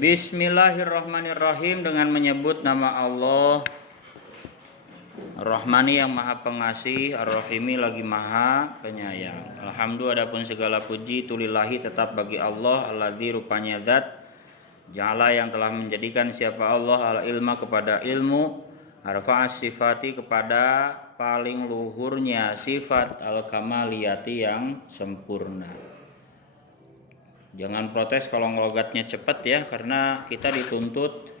Bismillahirrahmanirrahim, dengan menyebut nama Allah Ar-Rahmani yang maha pengasih, Ar-Rahimi lagi maha penyayang. Alhamdulillah, adapun segala puji tulillahi tetap bagi Allah, alladzi rupanya zat, ja'ala yang telah menjadikan siapa Allah al-ilma kepada ilmu, arfa'as sifati kepada paling luhurnya sifat, al-kamaliyati yang sempurna. Jangan protes kalau ngelogatnya cepat ya, karena kita dituntut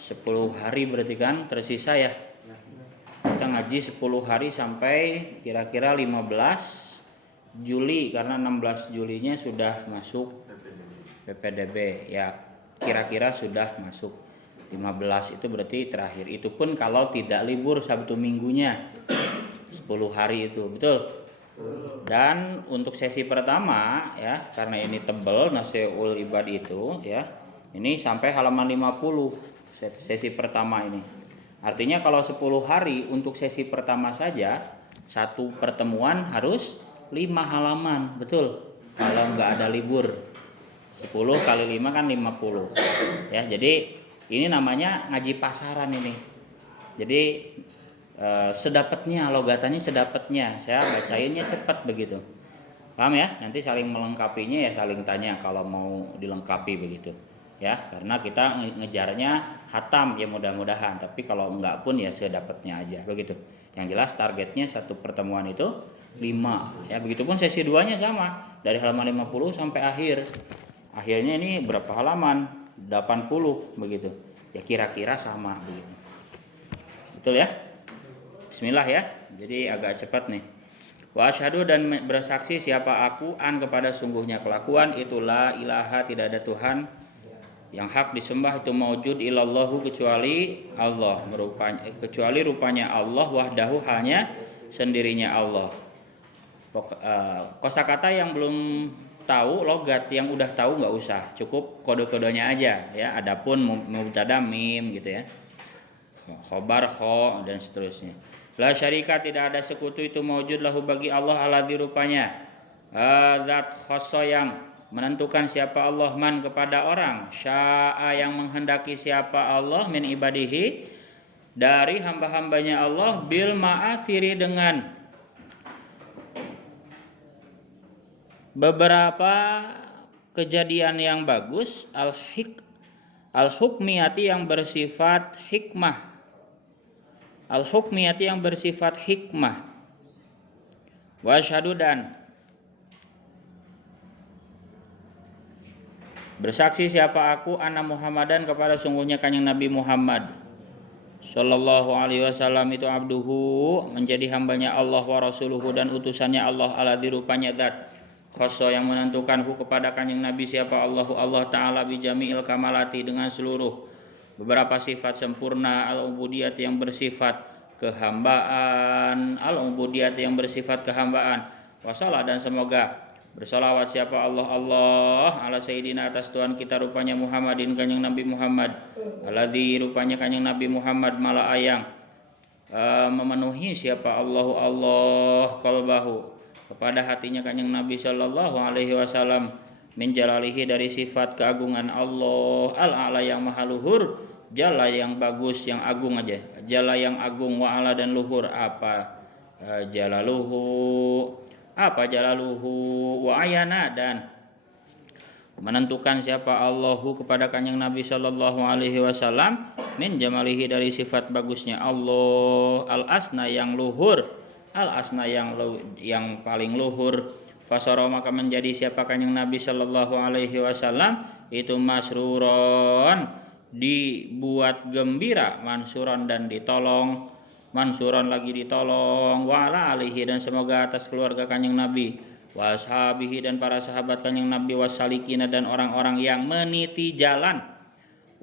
10 hari berarti kan tersisa ya. Kita ngaji 10 hari sampai kira-kira 15 Juli, karena 16 Julinya sudah masuk PPDB ya, kira-kira sudah masuk 15 itu berarti terakhir. Itu pun kalau tidak libur Sabtu Minggunya 10 hari itu, betul. Dan untuk sesi pertama ya, karena ini tebel Nasiul Ibad itu ya, ini sampai halaman 50 sesi pertama ini. Artinya kalau 10 hari untuk sesi pertama saja, satu pertemuan harus 5 halaman, betul. Kalau nggak ada libur 10 kali 5 kan 50 ya. Jadi ini namanya ngaji pasaran ini. Jadi sedapatnya, logatannya sedapatnya, saya bacainnya cepat begitu, paham ya? Nanti saling melengkapinya ya, saling tanya kalau mau dilengkapi begitu ya, karena kita ngejarnya hatam ya, mudah-mudahan. Tapi kalau enggak pun ya sedapatnya aja begitu. Yang jelas targetnya satu pertemuan itu 5 ya. Begitupun sesi 2-nya sama, dari halaman 50 sampai akhirnya ini berapa halaman, 80 begitu ya, kira-kira sama begitu, betul ya. Bismillah ya, jadi agak cepat nih. Wa asyhadu, dan bersaksi siapa aku, an kepada sungguhnya kelakuan itu, la ilaha tidak ada Tuhan yang hak disembah itu maujud illallahu kecuali Allah, kecuali rupanya Allah, wahdahu halnya sendirinya Allah. Kosakata yang belum tahu, logat yang udah tahu nggak usah, cukup kode-kodenya aja ya. Adapun mubtada mim gitu ya, khobar kho dan seterusnya. La syarika tidak ada sekutu itu maujud lahu bagi Allah, alladzi rupanya zat khoso yang menentukan siapa Allah, man kepada orang, sya'a yang menghendaki siapa Allah, min ibadihi dari hamba-hambanya Allah, bil ma'athiri dengan beberapa kejadian yang bagus, al-hukmiyati yang bersifat hikmah, al-hukmiyati yang bersifat hikmah. Wa asyhadu, dan bersaksi siapa aku, anna Muhammadan kepada sungguhnya kanjeng Nabi Muhammad sallallahu alaihi wasallam itu, abduhu menjadi hambanya Allah, wa rasuluhu dan utusannya Allah, alladzi rupanya zat khoso yang menentukan hu kepada kanjeng Nabi siapa Allahu Allah Ta'ala, bijami'il kamalati dengan seluruh beberapa sifat sempurna, al-ubudiyat yang bersifat kehambaan, al-ubudiyat yang bersifat kehambaan, wasalah dan semoga bersolawat siapa Allah ala sayyidina atas Tuhan kita rupanya Muhammadin kanjeng Nabi Muhammad, alladzi rupanya kanjeng Nabi Muhammad mala ayang memenuhi siapa Allah qalbahu kepada hatinya kanjeng Nabi sallallahu alaihi wasallam, min jalalihi dari sifat keagungan Allah, al-a'la yang maha luhur, jalla yang bagus, yang agung aja, jalla yang agung, wa ala dan luhur, apa jalaluhu, wa ayana dan menentukan siapa Allahu kepada kanjeng Nabi sallallahu alaihi wasallam, min jamalihi dari sifat bagusnya Allah, al-asna yang luhur, al-asna yang paling luhur, fasara maka menjadi siapa kanjeng Nabi sallallahu alaihi wasallam itu masruron dibuat gembira, mansuron dan ditolong, mansuron lagi ditolong, wa ala alihi dan semoga atas keluarga kanjeng Nabi, wa ashabihi dan para sahabat kanjeng Nabi, wasalikina dan orang-orang yang meniti jalan,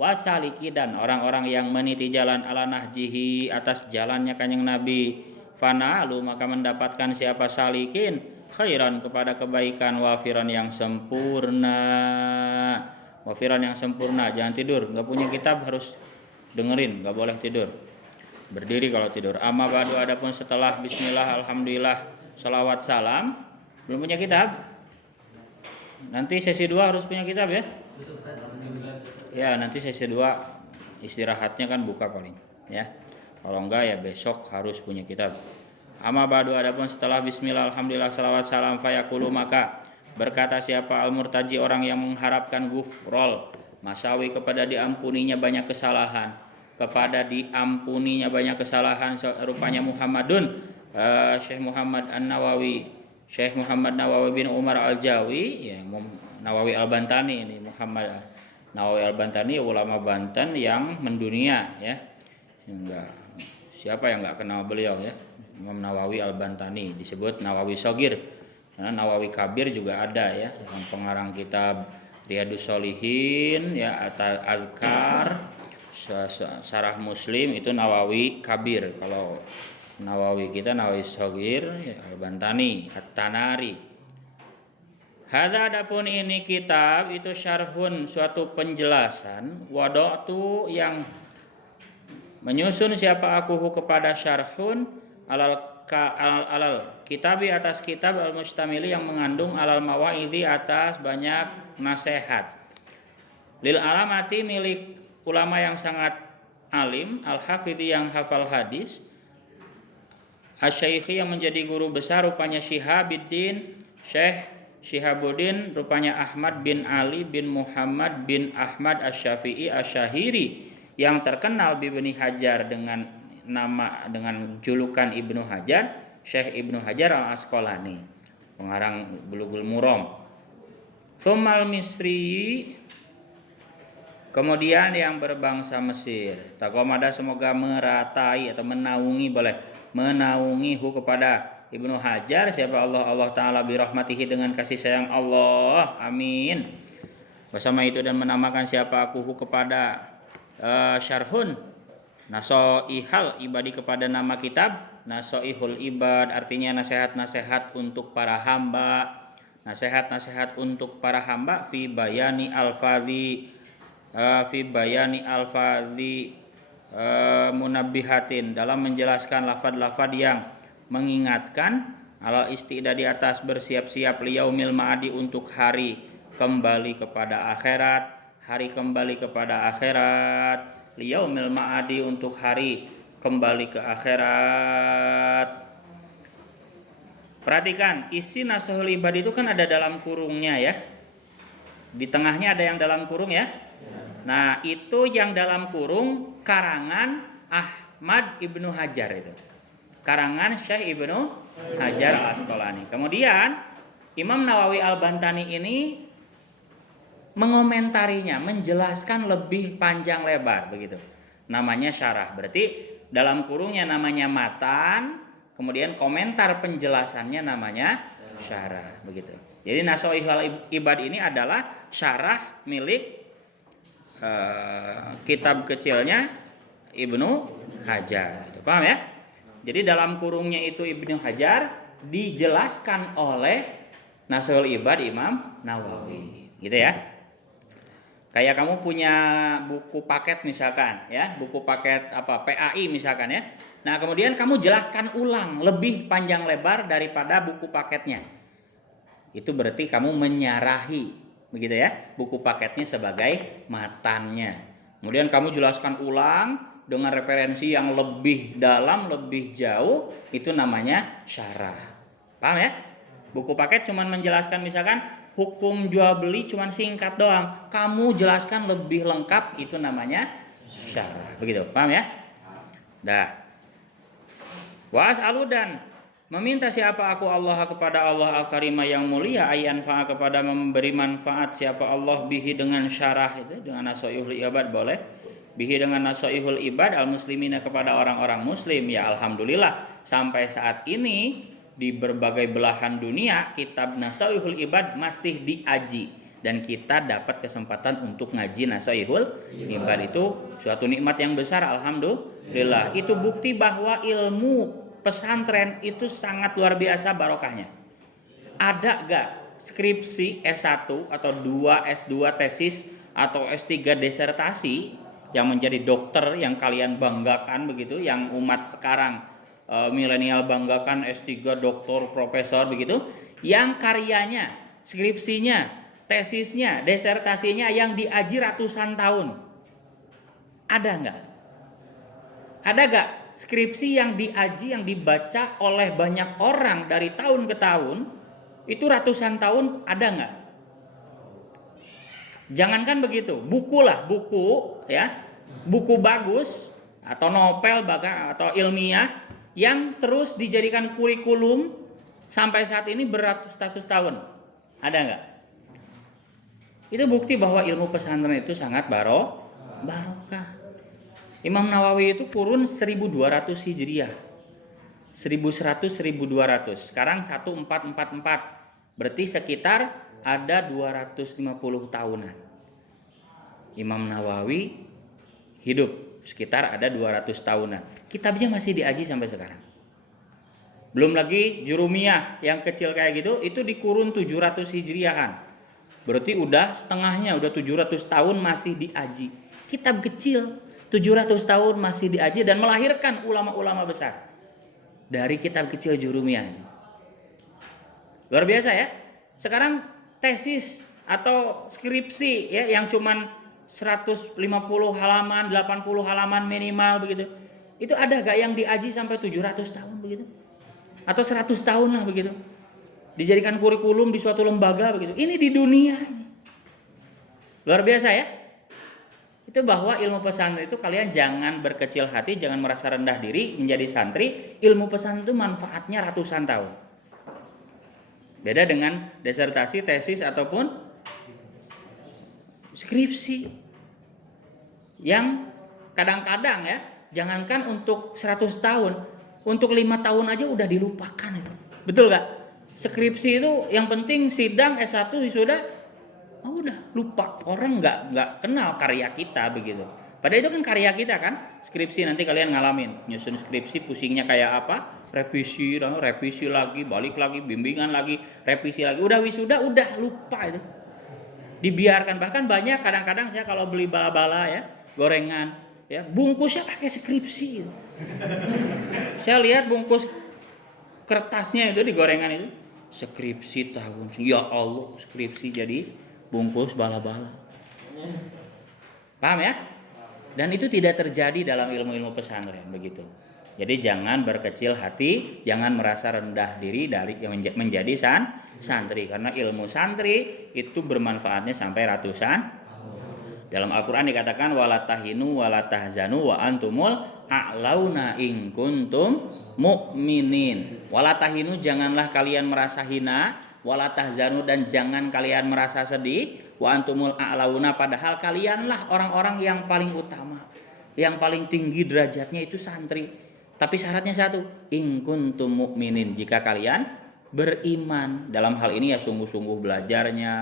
wasaliki dan orang-orang yang meniti jalan, ala nahjihi atas jalannya kanjeng Nabi, fana'alu maka mendapatkan siapa salikin khairan kepada kebaikan, wafiran yang sempurna, wafiran yang sempurna. Jangan tidur, nggak punya kitab harus dengerin, nggak boleh tidur, berdiri kalau tidur. Amma ba'du, adapun setelah bismillah, alhamdulillah, salawat salam, belum punya kitab, nanti sesi 2 harus punya kitab ya. Ya nanti sesi 2 istirahatnya kan buka paling ya. Kalau enggak ya besok harus punya kitab. Amma ba'du, adapun setelah bismillah alhamdulillah salawat salam fayaqulu, maka berkata siapa al-murtaji orang yang mengharapkan gufrol masawi kepada diampuninya banyak kesalahan, kepada diampuninya banyak kesalahan, rupanya Muhammadun Syekh Muhammad An-Nawawi, Syekh Muhammad Nawawi bin Umar Al-Jawi ya, Nawawi Al-Bantani ini, Muhammad Nawawi Al-Bantani ulama Banten yang mendunia ya. Enggak, siapa yang enggak kenal beliau ya? Imam Nawawi Al-Bantani disebut Nawawi Shogir. Nah, Nawawi Kabir juga ada ya, yang pengarang kitab Riyadus Sholihin ya, Azkar, Syarah Muslim itu Nawawi Kabir. Kalau Nawawi kita Nawawi Shogir ya, Al-Bantani, At-Tanari. Hadza, adapun ini kitab itu syarhun suatu penjelasan, wada'tu yang menyusun siapa aku kepada syarhun alal kitabi atas kitab al-mustamili yang mengandung alal mawaidhi atas banyak nasihat, lil alamati milik ulama yang sangat alim, al-hafidhi yang hafal hadis, asy-syaikhi yang menjadi guru besar rupanya Syihabuddin, Syekh Syihabuddin rupanya Ahmad bin Ali bin Muhammad bin Ahmad Asy-Syafi'i Asy-Syahiri yang terkenal Ibnu Hajar dengan julukan Ibnu Hajar, Syekh Ibnu Hajar Al-Asqalani, pengarang Bulughul Maram. Tsummal Misri, kemudian yang berbangsa Mesir, taqomada semoga meratai atau menaungi, boleh menaungi kepada Ibnu Hajar siapa Allah Ta'ala birahmatihi dengan kasih sayang Allah, amin. Bersama itu dan menamakan siapa aku kepada syarhun nasoihal ibadi kepada nama kitab nasoihul ibad, artinya nasihat-nasihat untuk para hamba, nasihat-nasihat untuk para hamba fi bayani alfazi munabbihatin, dalam menjelaskan lafad-lafad yang mengingatkan, alal istidad di atas bersiap-siap, liyaumil ma'adi untuk hari kembali kepada akhirat, hari kembali kepada akhirat, liyaumil ma'adi untuk hari kembali ke akhirat. Perhatikan isi Nasuhul Ibad itu kan ada dalam kurungnya ya, di tengahnya ada yang dalam kurung ya. Nah itu yang dalam kurung karangan Ahmad Ibnu Hajar, itu karangan Syekh Ibnu Hajar Al-Asqalani. Kemudian Imam Nawawi Al-Bantani ini mengomentarinya, menjelaskan lebih panjang lebar begitu. Namanya syarah. Berarti dalam kurungnya namanya matan, kemudian komentar penjelasannya namanya syarah begitu. Jadi Nasuhul Ibad ini adalah syarah milik kitab kecilnya Ibnu Hajar. Paham ya? Jadi dalam kurungnya itu Ibnu Hajar dijelaskan oleh Nasuhul Ibad Imam Nawawi, gitu ya. Kayak kamu punya buku paket misalkan, ya, buku paket apa PAI misalkan ya. Nah kemudian kamu jelaskan ulang lebih panjang lebar daripada buku paketnya. Itu berarti kamu menyarahi, begitu ya, buku paketnya sebagai matannya. Kemudian kamu jelaskan ulang dengan referensi yang lebih dalam, lebih jauh, itu namanya syarah. Paham ya? Buku paket cuman menjelaskan misalkan hukum jual beli cuman singkat doang, kamu jelaskan lebih lengkap, itu namanya syarah. Begitu, paham ya? Dah. Was'alu, dan meminta siapa aku Allah kepada Allah Al-Karimah yang mulia, ayan fa'a kepada memberi manfaat siapa Allah bihi dengan syarah itu, dengan Nasuhul Ibad, boleh bihi dengan Nasuhul Ibad al-muslimina kepada orang-orang muslim. Ya alhamdulillah sampai saat ini di berbagai belahan dunia kitab Nasuhul Ibad masih diaji dan kita dapat kesempatan untuk ngaji Nasuhul Ibad. Itu suatu nikmat yang besar, alhamdulillah. Itu bukti bahwa ilmu pesantren itu sangat luar biasa barokahnya. Ada gak skripsi S1 atau 2 S2 tesis atau S3 disertasi yang menjadi dokter yang kalian banggakan begitu, yang umat sekarang milenial banggakan, S3 doktor profesor begitu, yang karyanya skripsinya tesisnya, disertasinya yang diaji ratusan tahun? Ada nggak? Ada nggak skripsi yang diaji, yang dibaca oleh banyak orang dari tahun ke tahun, itu ratusan tahun, ada nggak? Jangankan begitu, buku lah, buku ya, buku bagus atau novel bahkan atau ilmiah yang terus dijadikan kurikulum sampai saat ini beratus-ratus tahun, ada nggak? Itu bukti bahwa ilmu pesantren itu sangat barokah. Imam Nawawi itu kurun 1200 Hijriah, 1100 1200, sekarang 1444, berarti sekitar ada 250 tahunan. Imam Nawawi hidup sekitar ada 200 tahunan. Kitabnya masih diaji sampai sekarang. Belum lagi Jurumiyah yang kecil kayak gitu, itu di kurun 700 Hijriahan. Berarti udah setengahnya, udah 700 tahun masih diaji. Kitab kecil 700 tahun masih diaji dan melahirkan ulama-ulama besar dari kitab kecil Jurumiyah. Luar biasa ya. Sekarang tesis atau skripsi ya yang cuman 150 halaman, 80 halaman minimal begitu. Itu ada gak yang diaji sampai 700 tahun begitu? Atau 100 tahun lah begitu. Dijadikan kurikulum di suatu lembaga begitu. Ini di dunia. Luar biasa ya. Itu bahwa ilmu pesantren itu kalian jangan berkecil hati, jangan merasa rendah diri menjadi santri. Ilmu pesantren itu manfaatnya ratusan tahun. Beda dengan disertasi, tesis ataupun skripsi yang kadang-kadang ya, jangankan untuk 100 tahun, untuk 5 tahun aja udah dilupakan itu. Betul gak? Skripsi itu yang penting sidang S1 sudah, udah lupa, orang nggak kenal karya kita begitu. Padahal itu kan karya kita kan. Skripsi nanti kalian ngalamin, nyusun skripsi pusingnya kayak apa? Revisi lagi, balik lagi, bimbingan lagi, revisi lagi. Udah wisuda, udah lupa itu. Dibiarkan, bahkan banyak kadang-kadang saya kalau beli bala-bala ya, gorengan, ya bungkusnya pakai skripsi. Saya lihat bungkus kertasnya itu di gorengan itu skripsi tahun. Ya Allah, skripsi jadi bungkus bala-bala. Paham ya? Dan itu tidak terjadi dalam ilmu-ilmu pesantren begitu. Jadi jangan berkecil hati, jangan merasa rendah diri dari menjadi santri, karena ilmu santri itu bermanfaatnya sampai ratusan. Dalam Al-Qur'an dikatakan wala tahinu wala tahzanu wa antumul a'launa in kuntum mu'minin. Wala tahinu, janganlah kalian merasa hina, wala tahzanu, dan jangan kalian merasa sedih, wa antumul a'launa, padahal kalianlah orang-orang yang paling utama, yang paling tinggi derajatnya itu santri. Tapi syaratnya satu, in kuntum mu'minin, jika kalian beriman. Dalam hal ini ya sungguh-sungguh belajarnya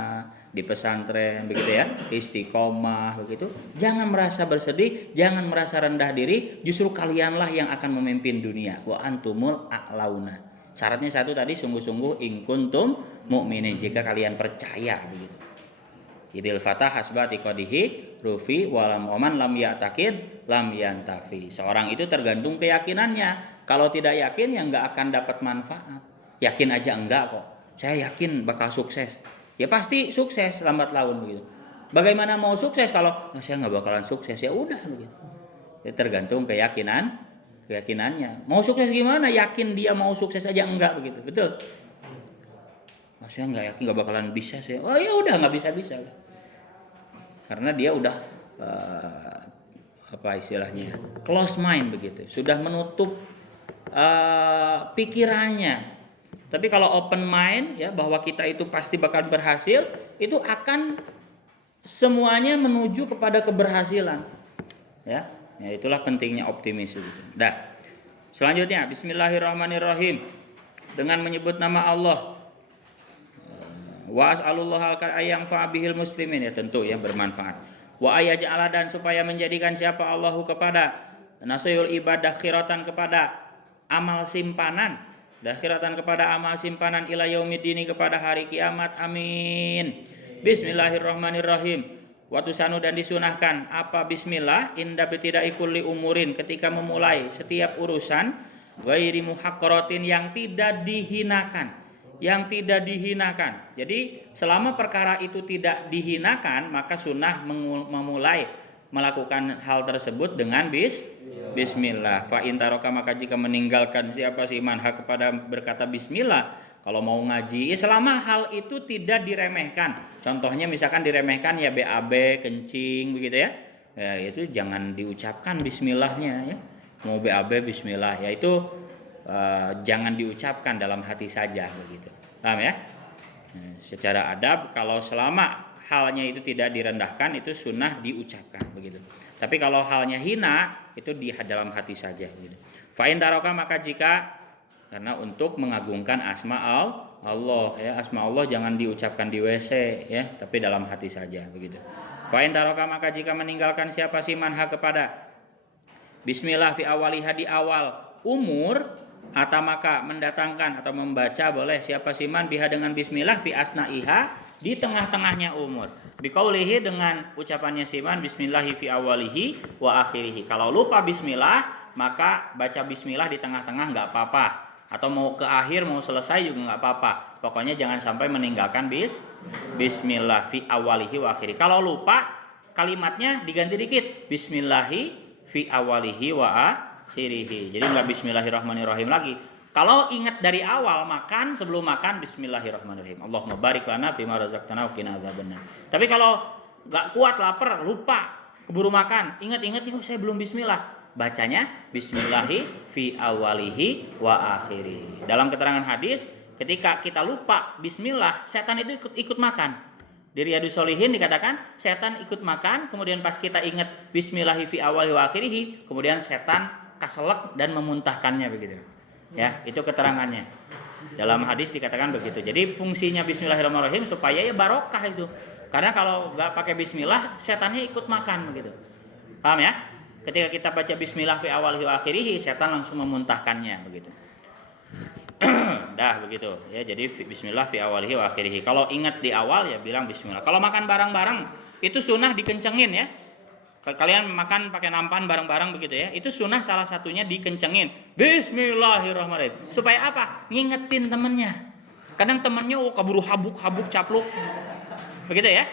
di pesantren begitu ya, istiqomah begitu. Jangan merasa bersedih, jangan merasa rendah diri, justru kalianlah yang akan memimpin dunia. Wa antumul a'launa. Syaratnya satu tadi, sungguh-sungguh in kuntum mu'minin, jika kalian percaya begitu. Idil fatah hasbati qadihi rufi walam oman lam ya'taqid lam yantafi. Seorang itu tergantung keyakinannya. Kalau tidak yakin ya nggak akan dapat manfaat. Yakin aja enggak kok. Saya yakin bakal sukses. Ya pasti sukses lambat laun begitu. Bagaimana mau sukses kalau saya nggak bakalan sukses? Ya udah begitu. Ya tergantung keyakinannya. Mau sukses gimana? Yakin dia mau sukses aja enggak begitu. Betul? Saya nggak yakin nggak bakalan bisa saya. Oh ya udah nggak bisa. Karena dia udah apa istilahnya, close mind begitu, sudah menutup pikirannya. Tapi kalau open mind ya, bahwa kita itu pasti bakal berhasil, itu akan semuanya menuju kepada keberhasilan. Ya itulah pentingnya optimis gitu. Dah. Selanjutnya bismillahirrahmanirrahim, dengan menyebut nama Allah. Wa as'alullah al-ayang fa'abihil muslimin, ya tentu ya bermanfaat. Wa ayaj'ala, dan supaya menjadikan siapa Allahu kepada nasayul ibadah khiratan, kepada amal simpanan, dakhiratan kepada amal simpanan ila yaumiddini, kepada hari kiamat. Amin. Bismillahirrahmanirrahim. Watusanu, dan disunahkan apa bismillah inda bitida'i kulli umurin, ketika memulai setiap urusan, ghairi muhaqqaratin, yang tidak dihinakan, yang tidak dihinakan. Jadi selama perkara itu tidak dihinakan, maka sunnah memulai melakukan hal tersebut dengan bismillah. Fa in taraka, maka jika meninggalkan siapa si manha kepada berkata bismillah, kalau mau ngaji, selama hal itu tidak diremehkan. Contohnya misalkan diremehkan ya BAB, kencing begitu ya. Ya itu jangan diucapkan bismillahnya ya. Mau BAB bismillah, yaitu jangan diucapkan dalam hati saja begitu. Paham ya? Secara adab kalau selama halnya itu tidak direndahkan itu sunnah diucapkan begitu. Tapi kalau halnya hina itu di dalam hati saja gitu. Fa in taraka, maka jika, karena untuk mengagungkan asma Allah ya, asma Allah jangan diucapkan di WC ya, tapi dalam hati saja begitu. Fa in taraka, maka jika meninggalkan siapa si manha kepada bismillah fi awaliha di awal umur, atau maka mendatangkan atau membaca boleh siapa siman biha dengan bismillah fi asnaiha di tengah-tengahnya umur. Biqaulihi, dengan ucapannya siman bismillahi fi awalihi wa akhirihi. Kalau lupa bismillah maka baca bismillah di tengah-tengah enggak apa-apa, atau mau ke akhir mau selesai juga enggak apa-apa. Pokoknya jangan sampai meninggalkan bismillah fi awalihi wa akhirihi. Kalau lupa kalimatnya diganti dikit, bismillahi fi awalihi wa akhirihi. Jadi enggak bismillahirrahmanirrahim lagi. Kalau ingat dari awal makan, sebelum makan bismillahirrahmanirrahim. Allahumma barik lana fima razaqtana wa qina adzabannar. Tapi kalau enggak kuat lapar, lupa, keburu makan, ingat-ingat saya belum bismillah. Bacanya bismillahi fi awalihi wa akhirihi. Dalam keterangan hadis, ketika kita lupa bismillah, setan itu ikut makan. Di Riyadhus Shalihin dikatakan setan ikut makan, kemudian pas kita ingat bismillahi fi awalihi wa akhirihi, kemudian setan kaselek dan memuntahkannya begitu. Ya, itu keterangannya. Dalam hadis dikatakan begitu. Jadi fungsinya bismillahirrahmanirrahim supaya ya barokah itu. Karena kalau nggak pakai bismillah, setannya ikut makan begitu. Paham ya? Ketika kita baca bismillah fi awalihi wa akhirihi, setan langsung memuntahkannya begitu. Dah begitu ya. Jadi bismillah fi awalihi wa akhirihi. Kalau ingat di awal ya bilang bismillah. Kalau makan bareng-bareng itu sunnah dikencengin ya. Kalian makan pakai nampan bareng-bareng begitu ya. Itu sunnah salah satunya dikencengin. Bismillahirrahmanirrahim. Supaya apa? Ngingetin temennya. Kadang temennya kaburu habuk capluk. Begitu ya.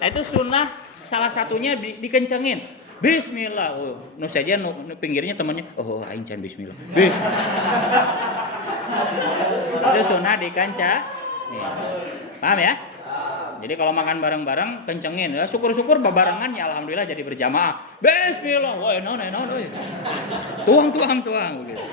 Nah, itu sunnah salah satunya dikencengin. Bismillah. Nu saja pinggirnya temennya. Oh, aing can bismillah. Itu sunnah dikencang. Paham ya? Jadi kalau makan bareng-bareng kencengin ya, syukur-syukur babarengan ya alhamdulillah jadi berjamaah. Bismillah. Wah, enon. Tuang begitu.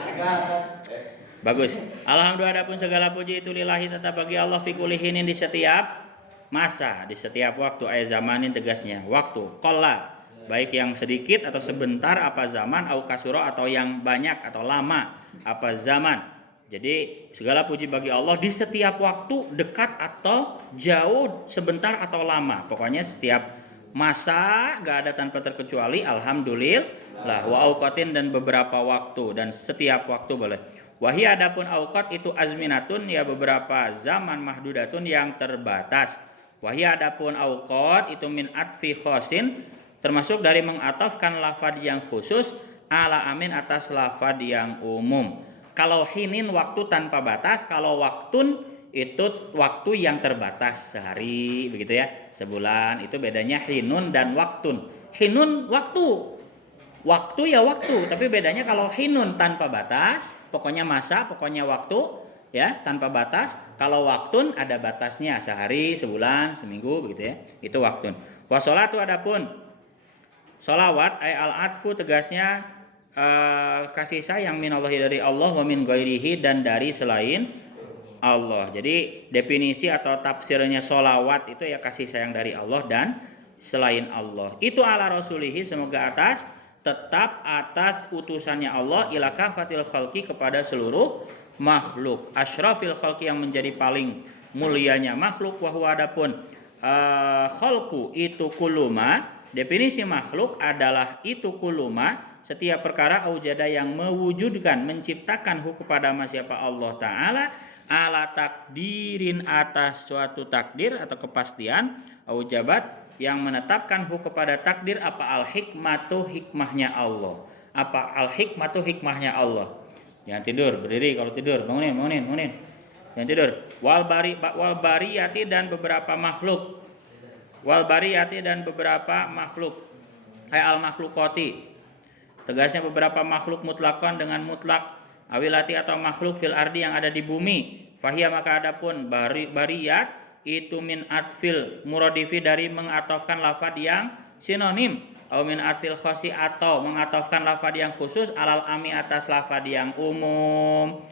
Bagus. Alhamdulillah, adapun segala puji itu lillahi tetap bagi Allah fi kulli hinin, di setiap masa, di setiap waktu, ayat zamanin tegasnya waktu. Qalla, baik yang sedikit atau sebentar, apa zaman, au kasura atau yang banyak atau lama, apa zaman. Jadi segala puji bagi Allah di setiap waktu, dekat atau jauh, sebentar atau lama. Pokoknya setiap masa gak ada tanpa terkecuali alhamdulillah. Wa auqatin, dan beberapa waktu, dan setiap waktu boleh. Wahi, adapun auqat itu azminatun ya, beberapa zaman, mahdudatun yang terbatas. Wahi, adapun auqat itu min atfi khosin, termasuk dari mengatafkan lafad yang khusus ala amin atas lafad yang umum. Kalau hinin waktu tanpa batas, kalau waktun itu waktu yang terbatas, sehari begitu ya, sebulan. Itu bedanya hinun dan waktun. Hinun waktu ya waktu, tapi bedanya kalau hinun tanpa batas, pokoknya masa, pokoknya waktu ya, tanpa batas. Kalau waktun ada batasnya, sehari, sebulan, seminggu begitu ya. Itu waktun. Wa sholatu, adapun sholawat ay al-atfu tegasnya kasih sayang minallahi dari Allah, wa min ghairihi, dan dari selain Allah. Jadi definisi atau tafsirnya sholawat itu ya kasih sayang dari Allah dan selain Allah. Itu ala rasulihi, semoga tetap atas utusannya Allah, ila kafatil khalqi, kepada seluruh makhluk. Asyrafil khalqi, yang menjadi paling mulianya makhluk. Wa huwa, adapun khalqu itu kuluma, definisi makhluk adalah itu kuluma, setiap perkara aujada yang mewujudkan, menciptakan kepada siapa Allah Ta'ala, ala takdirin, atas suatu takdir atau kepastian, aujabat yang menetapkan kepada takdir, apa al-hikmatu, hikmahnya Allah. Apa al-hikmatu, hikmahnya Allah. Jangan tidur, berdiri kalau tidur, bangunin. Yang tidur. Wal bariyati dan beberapa makhluk. Wal bariyati dan beberapa makhluk. Al makhlukoti. Tegasnya beberapa makhluk mutlakon dengan mutlak. Awilati atau makhluk fil ardi yang ada di bumi. Fahiyah maka adapun bariyat itu min atfil muradifi dari mengatofkan lafad yang sinonim. Atau min atfil khosi atau mengatofkan lafad yang khusus alal ami atas lafad yang umum.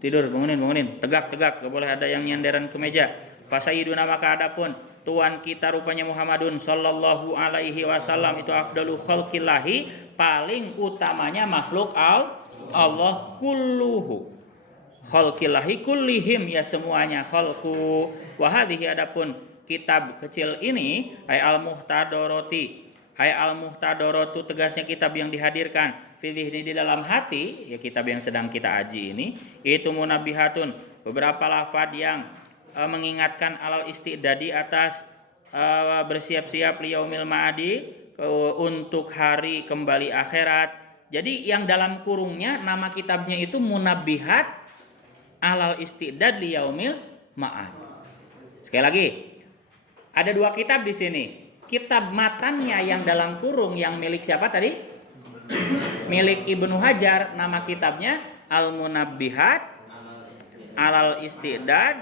Tidur, bangunin. Tegak, gak boleh ada yang nyandaran ke meja. Fasayiduna maka adapun Tuhan kita rupanya Muhammadun sallallahu alaihi wasallam itu afdalu khalqillahi, paling utamanya makhluk Allah kulluhu. Khalqillahi kullihim, ya semuanya khalqu. Wa hadhihi adapun kitab kecil ini ay al-muhtadoroti. Ay al-muhtadorotu tegasnya kitab yang dihadirkan filih di dalam hati, ya kitab yang sedang kita aji ini, itu munabihatun, beberapa lafad yang mengingatkan alal istidadi atas bersiap-siap liyaumil ma'adi, untuk hari kembali akhirat. Jadi yang dalam kurungnya nama kitabnya itu munabihat alal istidad liyaumil ma'ad. Sekali lagi, ada dua kitab di sini. Kitab matannya yang dalam kurung yang milik siapa tadi? Milik Ibnu Hajar. Nama kitabnya Al-Munabbihat alal istidad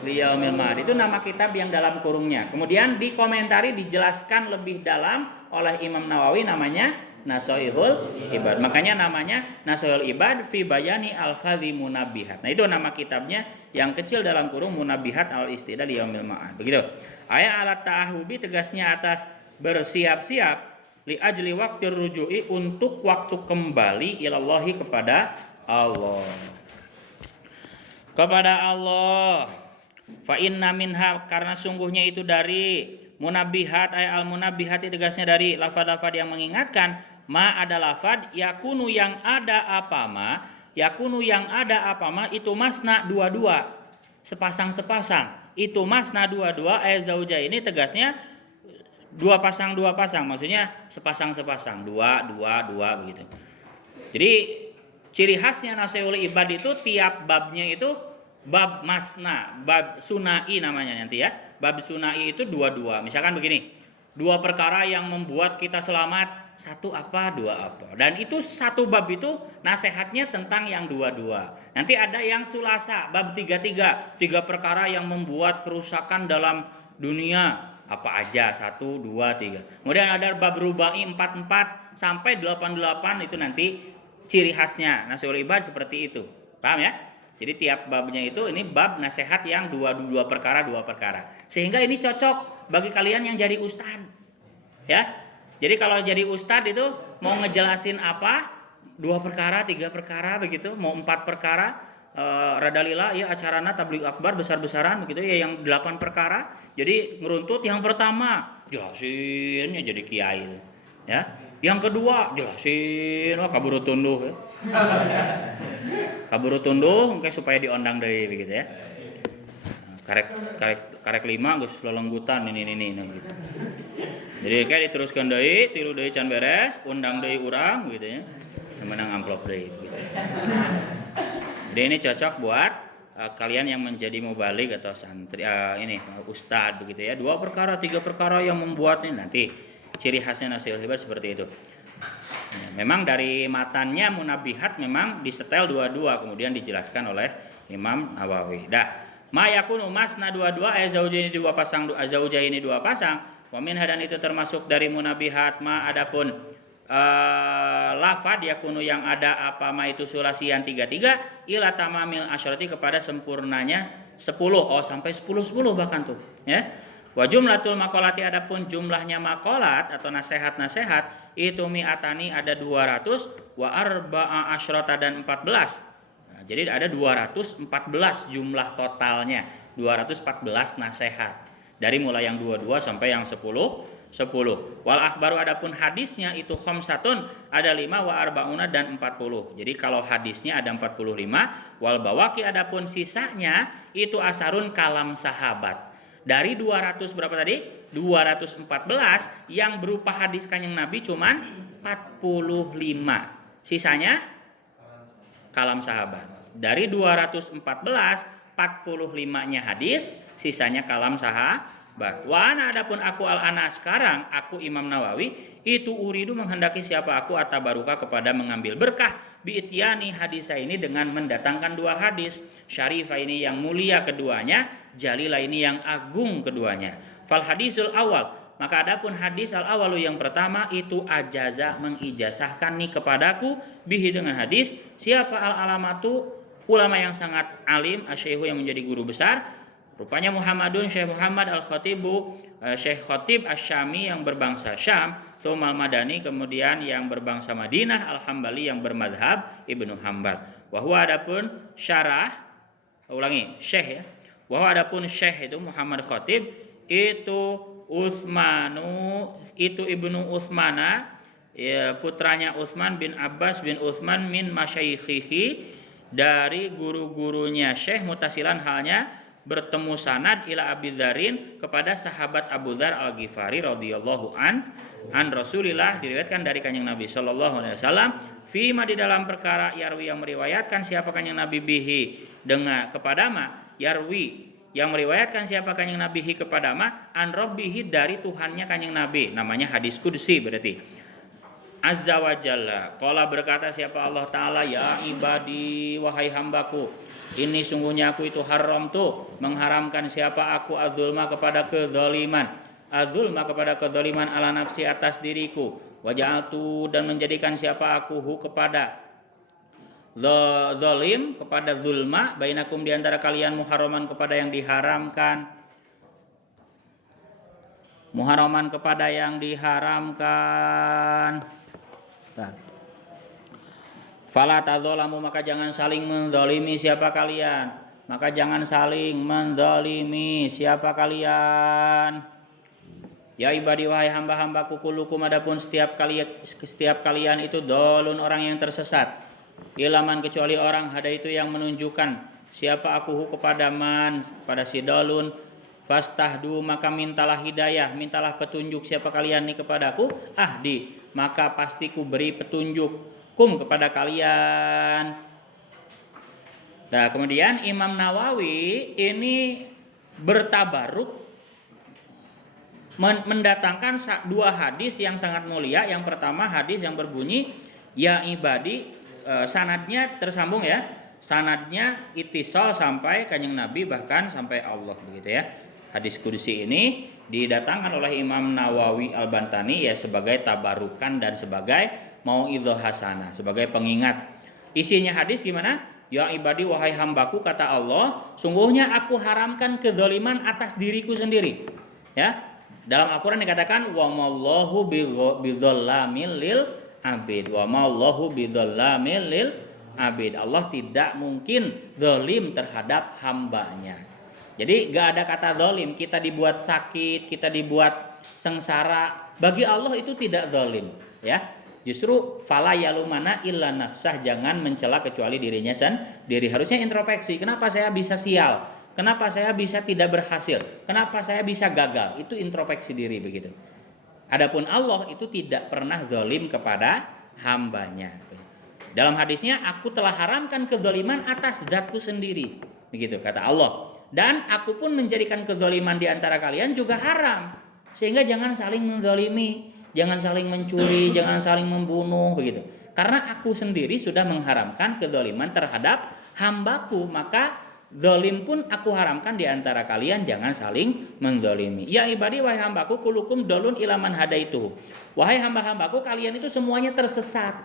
liyaumil ma'ad. Itu nama kitab yang dalam kurungnya. Kemudian dikomentari, dijelaskan lebih dalam oleh Imam Nawawi, namanya Nasoihul Ibad. Makanya namanya Nasoihul Ibad fi bayani al-fadhi munabbihat. Nah itu nama kitabnya yang kecil dalam kurung Munabbihat al-istidad liyaumil ma'ad. Begitu. Ayat alat ta'ahubi tegasnya atas bersiap-siap li ajli waqtir ruju'i, untuk waktu kembali ilallahi kepada Allah. Kepada Allah. Fa inna minha, karena sungguhnya itu dari munabbihat ay al munabbihat tegasnya dari lafad-lafad yang mengingatkan, ma ada lafad yakunu yang ada apa ma, yakunu yang ada apa ma itu masna dua-dua, sepasang-sepasang. Itu masna dua-dua ay zauja ini tegasnya dua pasang, maksudnya sepasang-sepasang, dua begitu. Jadi ciri khasnya Nasoihul Ibad itu tiap babnya itu bab masna, bab sunai namanya nanti ya. Bab sunai itu dua-dua. Misalkan begini, dua perkara yang membuat kita selamat, satu apa, dua apa. Dan itu satu bab itu nasihatnya tentang yang dua-dua. Nanti ada yang sulasa, bab tiga-tiga, tiga perkara yang membuat kerusakan dalam dunia. Apa aja, 1, 2, 3. Kemudian ada bab rubai 44 sampai 88, itu nanti ciri khasnya Nasoihul Ibad seperti itu. Paham ya? Jadi tiap babnya itu ini bab nasihat yang dua perkara. Sehingga ini cocok bagi kalian yang jadi ustad. Ya. Jadi kalau jadi ustad itu mau ngejelasin apa? 2 perkara, 3 perkara begitu, mau 4 perkara, radalila ya acarana tabligh akbar besar-besaran begitu ya, yang 8 perkara. Jadi ngeruntut yang pertama jelasin ya jadi kiai. Ya. Yang kedua jelasin kaburu tunduh ya. Kaburu tunduh kayak supaya diondang deui begitu ya. Karek 5 geus lelenggutan ini gitu. Jadi kayak diteruskan deui, tilu deui can beres, undang deui urang gitu ya. Menang amplop deui gitu. Jadi ini cocok buat kalian yang menjadi mubaligh atau santri ini ustad begitu ya. 2 perkara, 3 perkara yang membuat ini nanti ciri khasnya Nasoihul Ibad seperti itu. Memang dari matannya munabbihat memang disetel dua-dua, kemudian dijelaskan oleh Imam Nawawi. Dah, ma yakunu masna dua-dua azaujaini 2 pasang, azaujaini 2 pasang. Wa min hadan itu termasuk dari munabbihat ma adapun lafad yakunu yang ada apa ma itu sulasian 3 ila tamamil asyrati kepada sempurnanya 10. Oh sampai 10 bahkan tuh ya. Wa jumlatul maqalati adapun jumlahnya maqalat atau nasihat-nasihat itu mi'atani ada 200 wa arba'a asyrata dan 14. Nah, jadi ada 214 jumlah totalnya, 214 nasihat. Dari mulai yang 22 sampai yang 10. Wal akhbaru adapun hadisnya itu khamsatun ada 5 wa arba'una dan 40. Jadi kalau hadisnya ada 45, wal bawaqi adapun sisanya itu asarun kalam sahabat. Dari 200 berapa tadi? 214 yang berupa hadis Kanjeng Nabi cuman 45. Sisanya kalam sahabat. Dari 214 45-nya hadis, sisanya kalam sahabat. Wa ana adapun aku al-ana sekarang, aku Imam Nawawi, itu uridu menghendaki siapa aku atabaruka kepada mengambil berkah biityani hadisa ini dengan mendatangkan dua hadis syarifah ini yang mulia keduanya, jalilah ini yang agung keduanya. Fal hadisul awal, maka adapun hadis al awalu yang pertama itu ajaza mengijazahkan nih kepadaku bihi dengan hadis siapa al alamatu ulama yang sangat alim asyaihu yang menjadi guru besar. Rupanya Muhammadun Syekh Muhammad Al-Khatibu Syekh Khatib Asy-Syami yang berbangsa Syam, Tsumal Madani kemudian yang berbangsa Madinah, Al-Hambali yang bermadhab Ibnu Hambal. Wa huwa adapun syarah, Syekh ya. Wa huwa adapun Syekh itu Muhammad Khatib itu Utsmanu itu Ibnu Utsmana ya, putranya Utsman bin Abbas bin Utsman min masyaikhihi dari guru-gurunya Syekh mutasilan halnya bertemu sanad ila Abi Dzarin kepada sahabat Abu Dzar Al-Ghifari radhiyallahu an Rasulillah, diriwayatkan dari Kanjeng Nabi sallallahu alaihi wasallam fima di dalam perkara yarwi yang meriwayatkan siapa Kanjeng Nabi bihi dengan kepada ma yarwi yang meriwayatkan siapa Kanjeng Nabi kepada ma an rabbihi dari Tuhannya Kanjeng Nabi, namanya hadis qudsi berarti. Azza wa Jalla qala berkata siapa Allah Ta'ala, ya ibadi wahai hambaku, ini sungguhnya aku itu haram tuh mengharamkan siapa aku adzulma kepada kezaliman, adzulma kepada kezaliman ala nafsi atas diriku, waja'altu dan menjadikan siapa aku kepada zalim kepada zulma bainakum di antara kalian muharraman kepada yang diharamkan, muharraman kepada yang diharamkan. Fala tadzalamu maka jangan saling menzalimi siapa kalian, maka jangan saling menzalimi siapa kalian. Ya ibadi wahai hamba-hambaku kulukum adapun setiap kalian itu dolun orang yang tersesat. Ilaman kecuali orang hada itu yang menunjukkan siapa aku kepada man pada si dolun. Fastahdu maka mintalah hidayah, mintalah petunjuk siapa kalian nih kepadaku, ahdi maka pasti ku beri petunjuk kum kepada kalian. Nah kemudian Imam Nawawi ini bertabaruk mendatangkan dua hadis yang sangat mulia. Yang pertama hadis yang berbunyi ya ibadi, sanadnya tersambung ya, sanadnya itisal sampai Kanjeng Nabi bahkan sampai Allah begitu ya. Hadis qudsi ini didatangkan oleh Imam Nawawi Al-Bantani ya sebagai tabarukan dan sebagai mau'idhah hasanah, sebagai pengingat. Isinya hadis gimana? Ya ibadi wahai hambaku kata Allah, sungguhnya aku haramkan kezaliman atas diriku sendiri. Ya. Dalam Al-Qur'an dikatakan wa mallahu bidzalamil lil abid. Wa mallahu bidzalamil lil abid. Allah tidak mungkin zalim terhadap hambanya. Jadi gak ada kata zalim, kita dibuat sakit, kita dibuat sengsara. Bagi Allah itu tidak zalim, ya. Justru fala yalumana illa nafsah, jangan mencela kecuali dirinya sendiri. Harusnya introspeksi, kenapa saya bisa sial? Kenapa saya bisa tidak berhasil? Kenapa saya bisa gagal? Itu introspeksi diri begitu. Adapun Allah itu tidak pernah zalim kepada hambanya. Dalam hadisnya aku telah haramkan kezaliman atas zatku sendiri. Begitu kata Allah. Dan aku pun menjadikan kezaliman di antara kalian juga haram. Sehingga jangan saling menzalimi, jangan saling mencuri, jangan saling membunuh begitu. Karena aku sendiri sudah mengharamkan kezaliman terhadap hambaku, maka zalim pun aku haramkan di antara kalian, jangan saling menzalimi. Ya ibadi wahai hambaku kulukum dolun ilaman hadaitu. Wahai hamba-hambaku kalian itu semuanya tersesat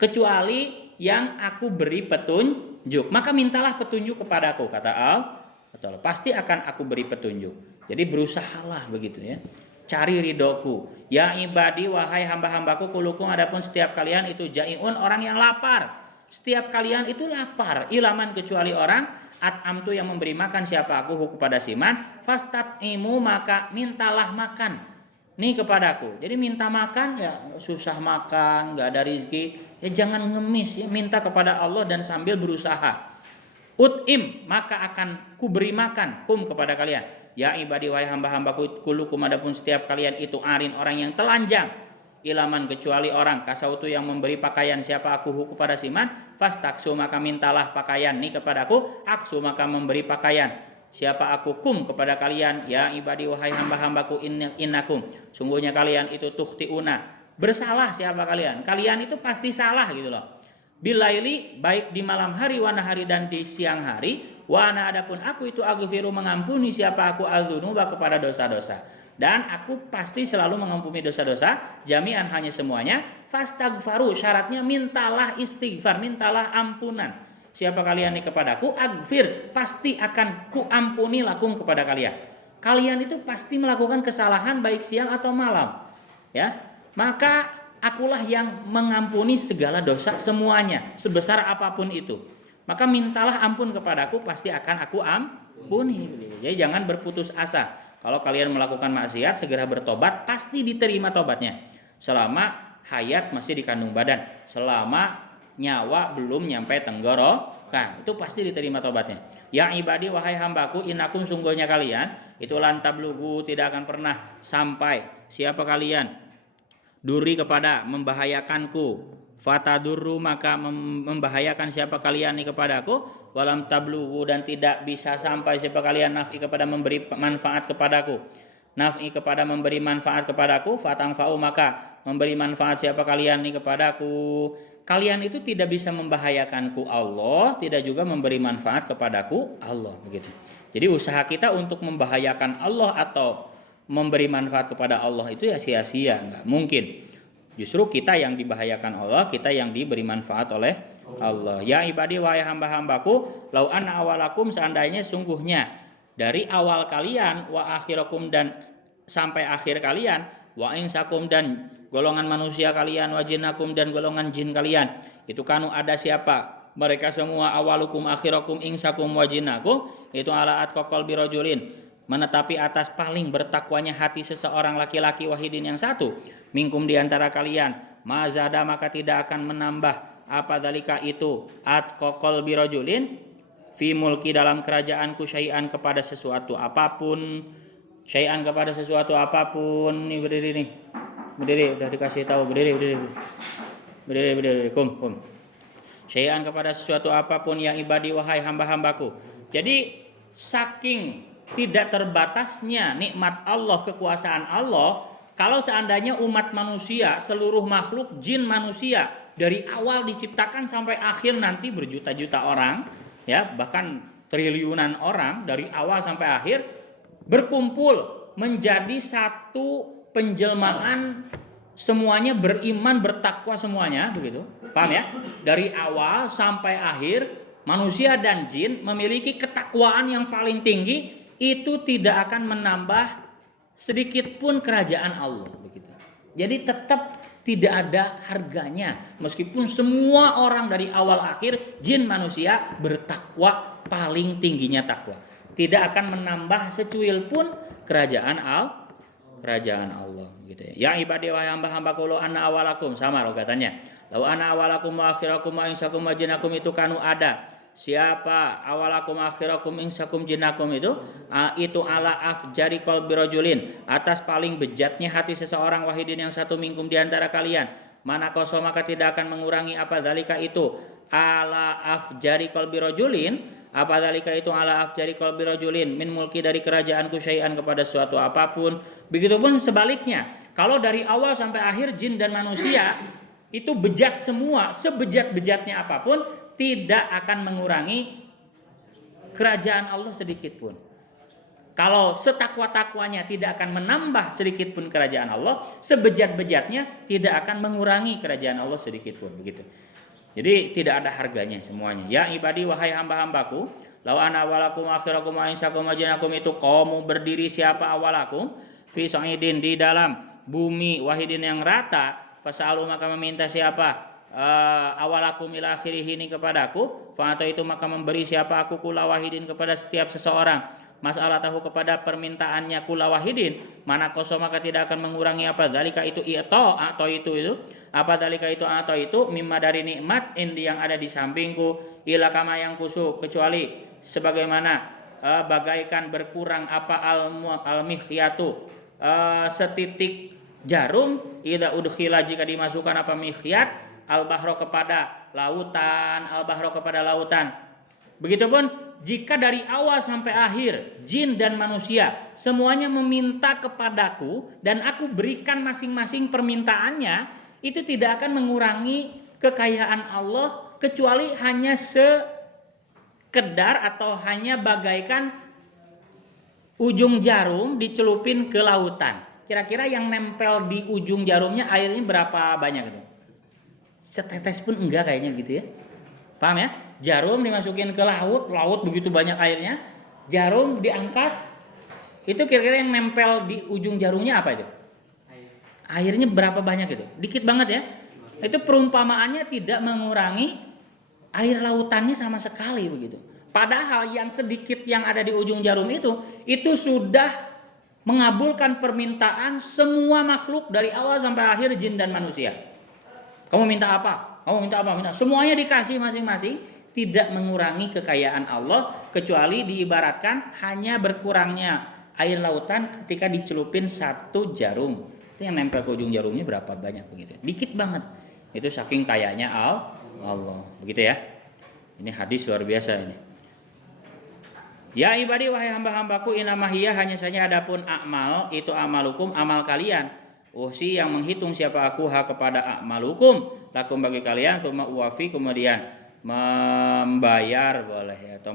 kecuali yang aku beri petunjuk, maka mintalah petunjuk kepadaku kata Allah, pasti akan aku beri petunjuk. Jadi berusahalah begitu ya, cari ridhoku. Ya ibadi wahai hamba-hambaku kulukum adapun setiap kalian itu jaiun orang yang lapar, setiap kalian itu lapar, ilaman kecuali orang at'amtu yang memberi makan siapa aku kepada siman, fastat'imu maka mintalah makan nih kepadaku. Jadi minta makan ya susah makan, nggak ada rezeki, ya jangan ngemis ya, minta kepada Allah dan sambil berusaha. Ut'im maka akan ku beri makan kum kepada kalian. Ya ibadi wahai hamba-hambaku kulukum adapun setiap kalian itu arin orang yang telanjang. ilaman kecuali orang kasautu yang memberi pakaian siapa aku kepada siman fastaksu maka mintalah pakaian nih kepadaku aksu maka memberi pakaian siapa aku kum kepada kalian ya ibadi wahai hamba-hambaku innakum sungguhnya kalian itu tuhtiuna bersalah siapa kalian itu pasti salah gitu loh bilaili baik di malam hari wa nahari dan di siang hari wa ana adapun aku itu aghfiru mengampuni siapa aku adzunuba kepada dosa-dosa dan aku pasti selalu mengampuni dosa-dosa jami'an hanya semuanya fastaghfaru syaratnya mintalah istighfar mintalah ampunan siapa kalian ini kepadaku aghfir pasti akan ku ampuni lakum kepada kalian itu pasti melakukan kesalahan baik siang atau malam ya maka akulah yang mengampuni segala dosa semuanya sebesar apapun itu maka mintalah ampun kepadaku pasti akan aku ampuni jadi jangan berputus asa kalau kalian melakukan maksiat segera bertobat pasti diterima tobatnya selama hayat masih di kandung badan selama nyawa belum nyampe tenggorokan itu pasti diterima tobatnya ya ibadi wahai hambaku inakum sungguhnya kalian itu lantablugu tidak akan pernah sampai siapa kalian duri kepada membahayakanku fatadurru maka membahayakan siapa kalian ini kepadaku walam tablugu dan tidak bisa sampai siapa kalian naf'i kepada memberi manfaat kepadaku naf'i kepada memberi manfaat kepadaku fatangfa'u maka memberi manfaat siapa kalian ini kepadaku kalian itu tidak bisa membahayakanku Allah tidak juga memberi manfaat kepadaku Allah begitu jadi usaha kita untuk membahayakan Allah atau memberi manfaat kepada Allah itu ya sia-sia nggak mungkin justru kita yang dibahayakan Allah kita yang diberi manfaat oleh Allah ya ibadi wahai hamba-hambaku lau anna awalakum seandainya sungguhnya dari awal kalian wa akhirakum dan sampai akhir kalian wa insakum dan golongan manusia kalian wa jinnakum dan golongan jin kalian itu kanu ada siapa mereka semua awalukum akhirakum insakum wa jinnakum itu ala atqaqal birajulin menetapi atas paling bertakwanya hati seseorang laki-laki wahidin yang satu minkum diantara kalian mazada maka tidak akan menambah apa dalika itu atqaqal birajulin fi mulki dalam kerajaanku syai'an kepada sesuatu apapun syai'an kepada sesuatu apapun nih berdiri udah dikasih tahu berdiri kum syai'an kepada sesuatu apapun ya ibadi wahai hamba-hambaku jadi saking tidak terbatasnya nikmat Allah kekuasaan Allah kalau seandainya umat manusia seluruh makhluk jin manusia dari awal diciptakan sampai akhir nanti berjuta-juta orang ya bahkan triliunan orang dari awal sampai akhir berkumpul menjadi satu penjelmaan semuanya beriman bertakwa semuanya begitu paham ya dari awal sampai akhir manusia dan jin memiliki ketakwaan yang paling tinggi itu tidak akan menambah sedikit pun kerajaan Allah begitu jadi tetap tidak ada harganya meskipun semua orang dari awal akhir jin manusia bertakwa paling tingginya takwa tidak akan menambah secuil pun kerajaan Allah gitu ya ibadi wa hamba-hambaku lo anna awalakum sama logatannya lo anna awalakum wa akhirakum wa insakum wa jinnakum itu kanu ada siapa awalakum akhirakum insakum jinnakum itu ala afjari qalbi rajulin atas paling bejatnya hati seseorang wahidin yang satu minkum diantara kalian mana koso maka tidak akan mengurangi apa zalika itu ala afjari qalbi rajulin apa zalika itu ala afjari qalbi rajulin min mulki dari kerajaanku syai'an kepada suatu apapun begitupun sebaliknya kalau dari awal sampai akhir jin dan manusia itu bejat semua sebejat-bejatnya apapun tidak akan mengurangi kerajaan Allah sedikit pun. Kalau setakwa-takwanya tidak akan menambah sedikit pun kerajaan Allah, sebejat-bejatnya tidak akan mengurangi kerajaan Allah sedikit pun begitu. Jadi tidak ada harganya semuanya. Ya ibadi wahai hamba-hambaku, law ana awalakum akhirakum wa insakum wa jinnakum itu kamu berdiri siapa awalakum fi sa'idin di dalam bumi wahidin yang rata, fasalu maka meminta siapa awalakum ila akhirih ini kepadaku fa itu maka memberi siapa aku kula wahidin kepada setiap seseorang masalah tahu kepada permintaannya kula wahidin mana koso maka tidak akan mengurangi apa zalika itu atau itu apa zalika itu atau itu mimma dari nikmat indi yang ada di sampingku ila kama yang kusuk kecuali sebagaimana bagaikan berkurang apa al-mihyatu setitik Jarum idza udkhila jika dimasukkan apa mikhyat al-bahro kepada lautan, al-bahro kepada lautan. Begitupun jika dari awal sampai akhir jin dan manusia semuanya meminta kepadaku dan aku berikan masing-masing permintaannya, itu tidak akan mengurangi kekayaan Allah kecuali hanya sekedar atau hanya bagaikan ujung jarum dicelupin ke lautan. Kira-kira yang nempel di ujung jarumnya airnya berapa banyak itu? Setetes pun enggak kayaknya gitu ya. Paham ya? Jarum dimasukin ke laut, laut begitu banyak airnya. Jarum diangkat, itu kira-kira yang nempel di ujung jarumnya apa itu? Airnya berapa banyak itu? Dikit banget ya. Itu perumpamaannya tidak mengurangi air lautannya sama sekali begitu. Padahal yang sedikit yang ada di ujung jarum itu sudah mengabulkan permintaan semua makhluk dari awal sampai akhir jin dan manusia. Kamu minta apa? Kamu minta apa? Minta. Semuanya dikasih masing-masing, tidak mengurangi kekayaan Allah kecuali diibaratkan hanya berkurangnya air lautan ketika dicelupin satu jarum. Itu yang nempel ke ujung jarumnya berapa banyak begitu. Dikit banget. Itu saking kayanya Allah. Begitu ya. Ini hadis luar biasa ini. Ya ibadi wahai hamba-hambaku inamahiyah hanya saja adapun amal itu amalukum amal kalian. Uhsi yang menghitung siapa aku kepada amalukum lakum bagi kalian summa uwafi kemudian membayar boleh atau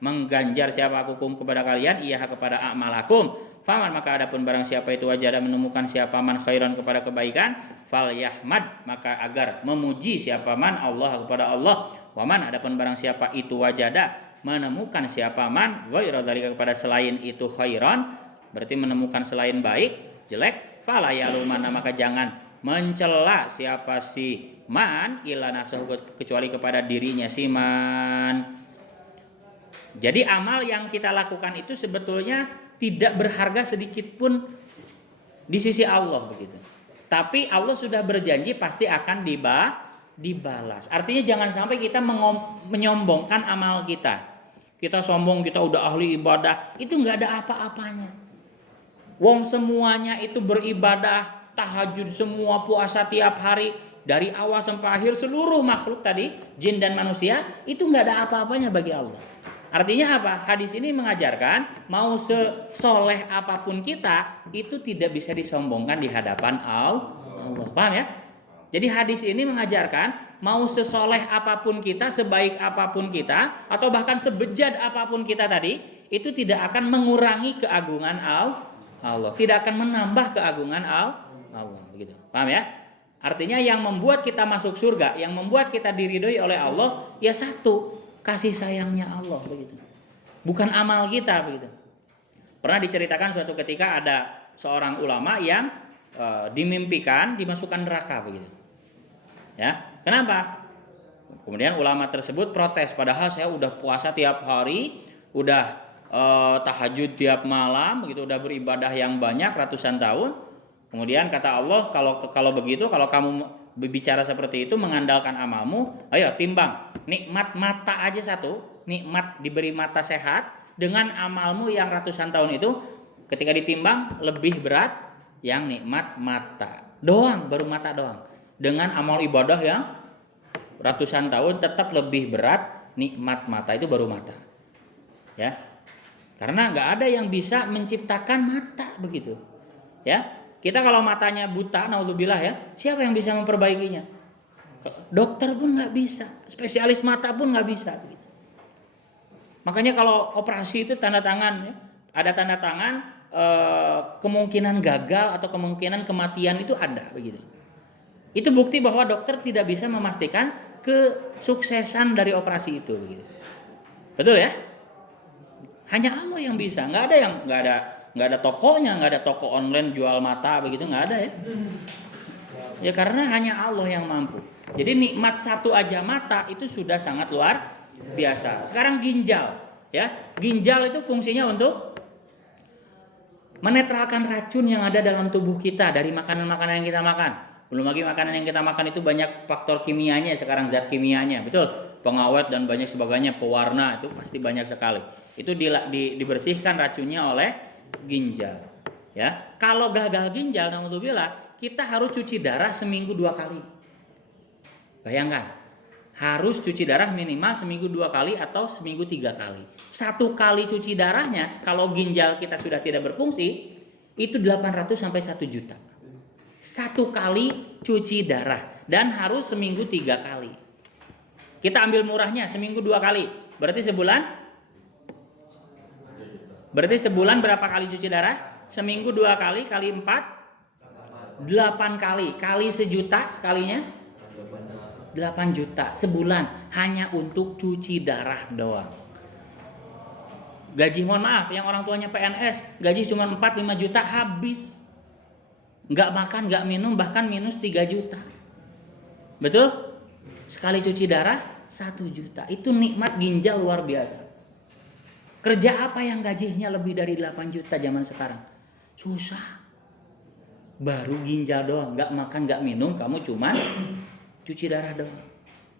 mengganjar siapa aku kepada kalian iya kepada amalakum. Faman maka adapun barang siapa itu wajada menemukan siapa man khairan kepada kebaikan fal yahmad maka agar memuji siapa man Allah kepada Allah. Waman adapun barang siapa itu wajada menemukan siapa man ghaira dzalika kepada selain itu khairan berarti menemukan selain baik jelek fala yalumana maka jangan mencela siapa si man illa nafsuhu kecuali kepada dirinya si man. Jadi amal yang kita lakukan itu sebetulnya tidak berharga sedikit pun di sisi Allah begitu. Tapi Allah sudah berjanji pasti akan dibalas. Artinya jangan sampai kita menyombongkan amal kita. Kita sombong kita udah ahli ibadah, itu nggak ada apa-apanya. Wong semuanya itu beribadah, tahajud semua, puasa tiap hari dari awal sampai akhir seluruh makhluk tadi, jin dan manusia itu nggak ada apa-apanya bagi Allah. Artinya apa? Hadis ini mengajarkan mau sesoleh apapun kita itu tidak bisa disombongkan di hadapan Allah. Paham ya? Jadi hadis ini mengajarkan mau sesoleh apapun kita, sebaik apapun kita, atau bahkan sebejat apapun kita tadi, itu tidak akan mengurangi keagungan Allah, tidak akan menambah keagungan Allah, begitu. Paham ya? Artinya yang membuat kita masuk surga, yang membuat kita diridhoi oleh Allah, ya satu, kasih sayangnya Allah, begitu. Bukan amal kita, begitu. Pernah diceritakan suatu ketika ada seorang ulama yang dimimpikan dimasukkan neraka, begitu. Ya, kenapa? Kemudian ulama tersebut protes, padahal saya udah puasa tiap hari, udah tahajud tiap malam, begitu, udah beribadah yang banyak ratusan tahun. Kemudian kata Allah, kalau begitu, kalau kamu berbicara seperti itu mengandalkan amalmu, ayo timbang nikmat mata aja satu, nikmat diberi mata sehat dengan amalmu yang ratusan tahun itu, ketika ditimbang lebih berat yang nikmat mata doang, baru mata doang. Dengan amal ibadah yang ratusan tahun tetap lebih berat nikmat mata itu baru mata. Ya. Karena nggak ada yang bisa menciptakan mata begitu. Ya. Kita kalau matanya buta, naudzubillah ya, siapa yang bisa memperbaikinya? Dokter pun nggak bisa, spesialis mata pun nggak bisa. Begitu. Makanya kalau operasi itu tanda tangan, ya, ada tanda tangan kemungkinan gagal atau kemungkinan kematian itu ada begitu. Itu bukti bahwa dokter tidak bisa memastikan kesuksesan dari operasi itu begitu. Betul ya? Hanya Allah yang bisa, nggak ada tokonya, nggak ada toko online jual mata begitu, nggak ada ya. Ya karena hanya Allah yang mampu. Jadi nikmat satu aja mata itu sudah sangat luar biasa. Sekarang ginjal, ya. Ginjal itu fungsinya untuk menetralkan racun yang ada dalam tubuh kita dari makanan-makanan yang kita makan. Belum lagi makanan yang kita makan itu banyak faktor kimianya, sekarang zat kimianya, betul, pengawet dan banyak sebagainya, pewarna itu pasti banyak sekali. Itu dibersihkan racunnya oleh ginjal. Ya, kalau gagal ginjal, naudzubillah, kita harus cuci darah seminggu 2 kali. Bayangkan, harus cuci darah minimal seminggu 2 kali atau seminggu 3 kali. 1 kali cuci darahnya, kalau ginjal kita sudah tidak berfungsi, itu 800 sampai 1 juta. 1 kali cuci darah dan harus seminggu 3 kali. Kita ambil murahnya seminggu 2 kali. Berarti sebulan berapa kali cuci darah? Seminggu 2 kali kali 4 8 kali. Kali sejuta sekalinya 8 juta sebulan hanya untuk cuci darah doang. Gaji, mohon maaf, yang orang tuanya PNS, gaji cuma 4-5 juta habis. Nggak makan, nggak minum, bahkan minus 3 juta. Betul? Sekali cuci darah 1 juta. Itu nikmat ginjal luar biasa. Kerja apa yang gajinya lebih dari 8 juta zaman sekarang? Susah. Baru ginjal doang, nggak makan, nggak minum, kamu cuma cuci darah doang.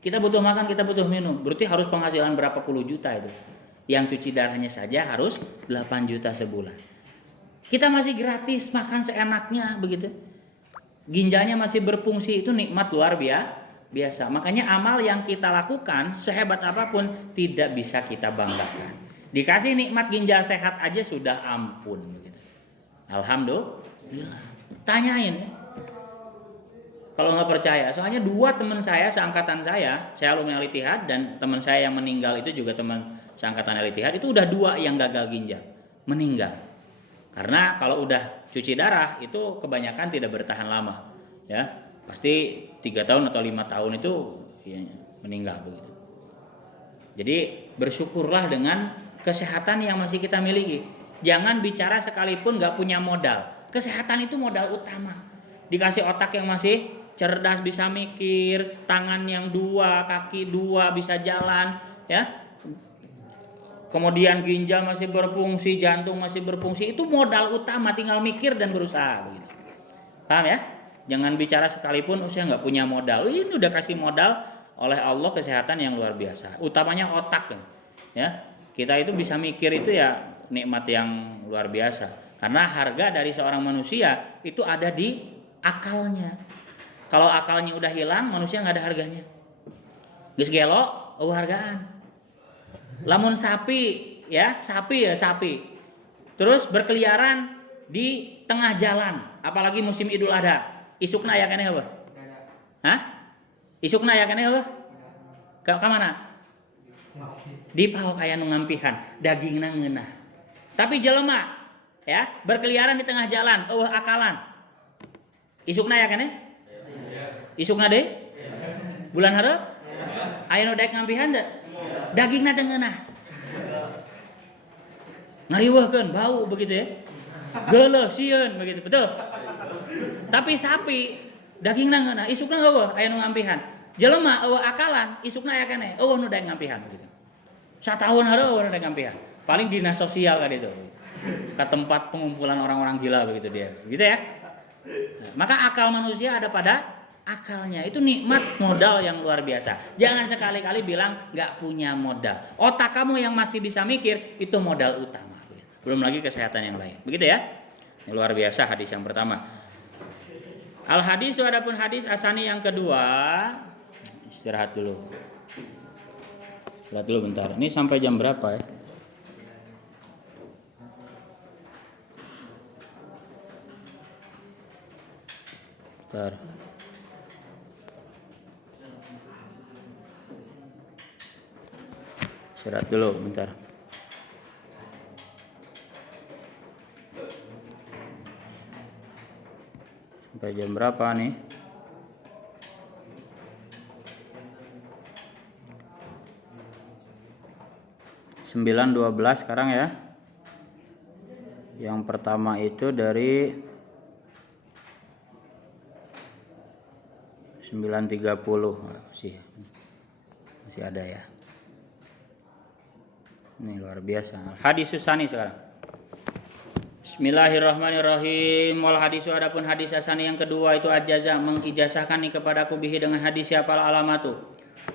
Kita butuh makan, kita butuh minum. Berarti harus penghasilan berapa puluh juta itu. Yang cuci darahnya saja harus 8 juta sebulan. Kita masih gratis makan seenaknya begitu. Ginjalnya masih berfungsi, itu nikmat luar biasa. Makanya amal yang kita lakukan sehebat apapun tidak bisa kita banggakan. Dikasih nikmat ginjal sehat aja sudah ampun begitu. Alhamdulillah. Tanyain ya. Kalau nggak percaya, soalnya 2 teman saya seangkatan saya alumni Al-Ittihad, dan teman saya yang meninggal itu juga teman seangkatan Al-Ittihad, itu udah 2 yang gagal ginjal, meninggal. Karena kalau udah cuci darah itu kebanyakan tidak bertahan lama, ya pasti 3 tahun atau 5 tahun itu ya, meninggal begitu. Jadi bersyukurlah dengan kesehatan yang masih kita miliki. Jangan bicara sekalipun nggak punya modal. Kesehatan itu modal utama. Dikasih otak yang masih cerdas, bisa mikir, tangan yang 2, kaki 2 bisa jalan, ya. Kemudian ginjal masih berfungsi, jantung masih berfungsi, itu modal utama, tinggal mikir dan berusaha begitu. Paham ya? Jangan bicara sekalipun saya nggak punya modal. Ini udah kasih modal oleh Allah kesehatan yang luar biasa. Utamanya otak ya. Kita itu bisa mikir itu ya nikmat yang luar biasa. Karena harga dari seorang manusia itu ada di akalnya. Kalau akalnya udah hilang, manusia nggak ada harganya. Geus gelo, hargaan. Lamun sapi. Terus berkeliaran di tengah jalan, apalagi musim Idul Adha. Isukna aya keneh apa? Hah? Isukna aya keneh apa? Ka mana? Di paok aya nu ngampihan, dagingna ngeunah. Tapi jelema ya, berkeliaran di tengah jalan, akalan. Isukna aya keneh? Isukna deui? Bulan hareup? Aya nu daek ngampihan teu? Dagingna teu ngeunah. Ngariweuhkeun bau begitu ya. Geuleuh sieun begitu, betul? Tapi sapi dagingna ngeunah, isukna eueuh aya nu ngampihan. Jelema eueuh akalan, isukna aya keneh, eueuh nu daek ngampihan begitu. Sataun hareup eueuh nu daek ngampihan. Paling dinas sosial kan itu. Ke tempat pengumpulan orang-orang gila begitu dia. Begitu ya. Nah, maka akal manusia ada pada akalnya. Itu nikmat modal yang luar biasa. Jangan sekali-kali bilang nggak punya modal. Otak kamu yang masih bisa mikir itu modal utama. Belum lagi kesehatan yang lain. Begitu ya. Luar biasa hadis yang pertama. Al hadis, adapun hadis asani yang kedua. Istirahat dulu. Istirahat dulu bentar. Ini sampai jam berapa ya? Bentar. Istirahat dulu bentar. Sampai jam berapa nih? Sembilan 12 sekarang ya. Yang pertama itu dari 9.30 masih ada ya. Ini luar biasa. Hadis susani sekarang. Bismillahirrahmanirrahim. Wal hadisu, adapun hadis asani yang kedua itu ajaza, mengijazahkan nih kepadaku bihi dengan hadis siapa alamatu.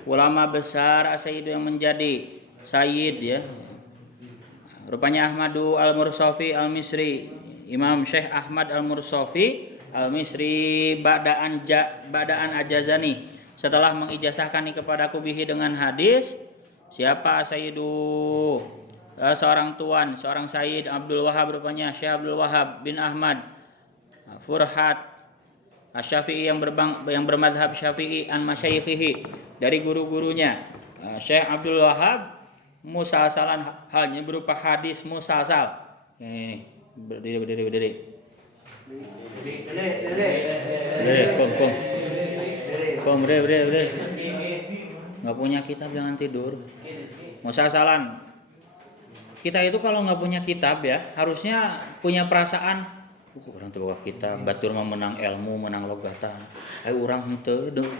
Ulama besar asyidu yang menjadi sayyid ya. Rupanya Ahmadu al-Mursafi al-Misri, Imam Syekh Ahmad Al-Mursafi Al-Misri Ba'daan Ajazani setelah mengijazahkan kepadaku bihi dengan hadis. Siapa Sayyidu? Seorang tuan, seorang Sayyid Abdul Wahab, rupanya Syekh Abdul Wahab bin Ahmad Furhat Asy-Syafi'i yang bermadhab Syafi'i an masyayikhihi, dari guru-gurunya. Syekh Abdul Wahab musalsalan, halnya berupa hadis musalsal. Ini berdiri. Kom, berdiri. Nggak punya kitab jangan tidur. Musalsalan. Kita itu kalau nggak punya kitab ya, harusnya punya perasaan. Orang terbuka kitab, batur mah menang ilmu, menang logatan. Orang henteu deung.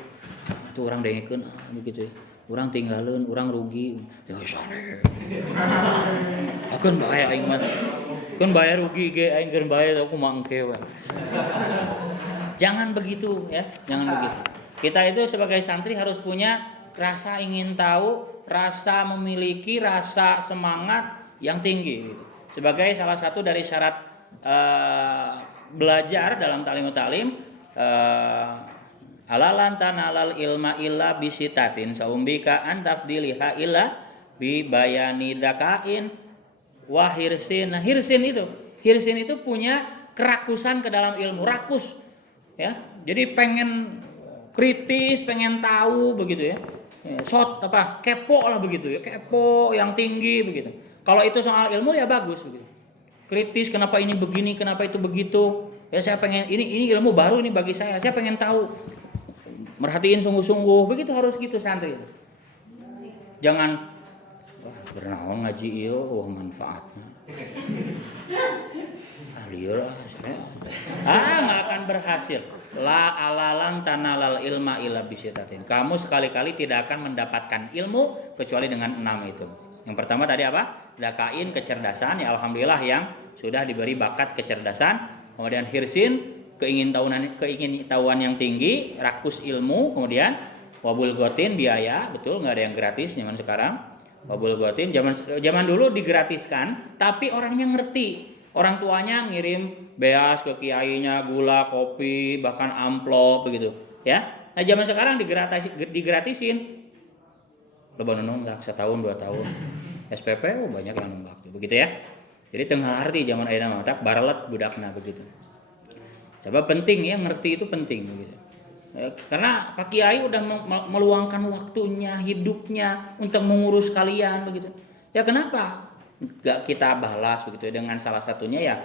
Itu orang dengekeun begitu ya. Orang tinggalin, orang rugi. Ya sare. Akeun bae aing mah. Keun bae rugi ge aing keur bae aku mah engke we. Jangan begitu ya, jangan begitu. Kita itu sebagai santri harus punya rasa ingin tahu, rasa memiliki rasa semangat yang tinggi gitu. Sebagai salah satu dari syarat belajar dalam ta'lim alalan tanalal ilma illa bisitatin saumbika antafdiliha illa bi bayani dzakain wa hirsin. Nah, hirsin itu punya kerakusan ke dalam ilmu, rakus ya. Jadi pengen kritis, pengen tahu begitu ya. Kepo lah begitu ya, kepo yang tinggi begitu. Kalau itu soal ilmu ya bagus begitu. Kritis, kenapa ini begini, kenapa itu begitu. Ya saya pengen ini ilmu baru ini bagi saya pengen tahu. Merhatiin sungguh-sungguh, begitu harus gitu santri. Jangan bernaon ngaji ieu manfaatnya. Lieur nggak akan berhasil. La alalan tanalal ilma illa bisitatin. Kamu sekali-kali tidak akan mendapatkan ilmu kecuali dengan 6 itu. Yang pertama tadi apa? Zakain, kecerdasan, ya alhamdulillah yang sudah diberi bakat kecerdasan. Kemudian hirsin, keingintahuan yang tinggi, rakus ilmu. Kemudian wabul gotin, biaya, betul nggak ada yang gratis zaman sekarang. Wabul gotin, zaman dulu digratiskan, tapi orangnya ngerti. Orang tuanya ngirim beas ke kiainya, gula, kopi, bahkan amplop begitu, ya. Nah zaman sekarang digratisin. Loba nunggak setahun 2 tahun. SPP banyak yang nunggak begitu ya. Jadi tengah arti zaman ayeuna mah tak baralet budakna begitu. Sebab penting ya, ngerti itu penting begitu. Karena Pak Kiai udah meluangkan waktunya, hidupnya untuk mengurus kalian begitu. Ya kenapa gak kita balas begitu dengan salah satunya ya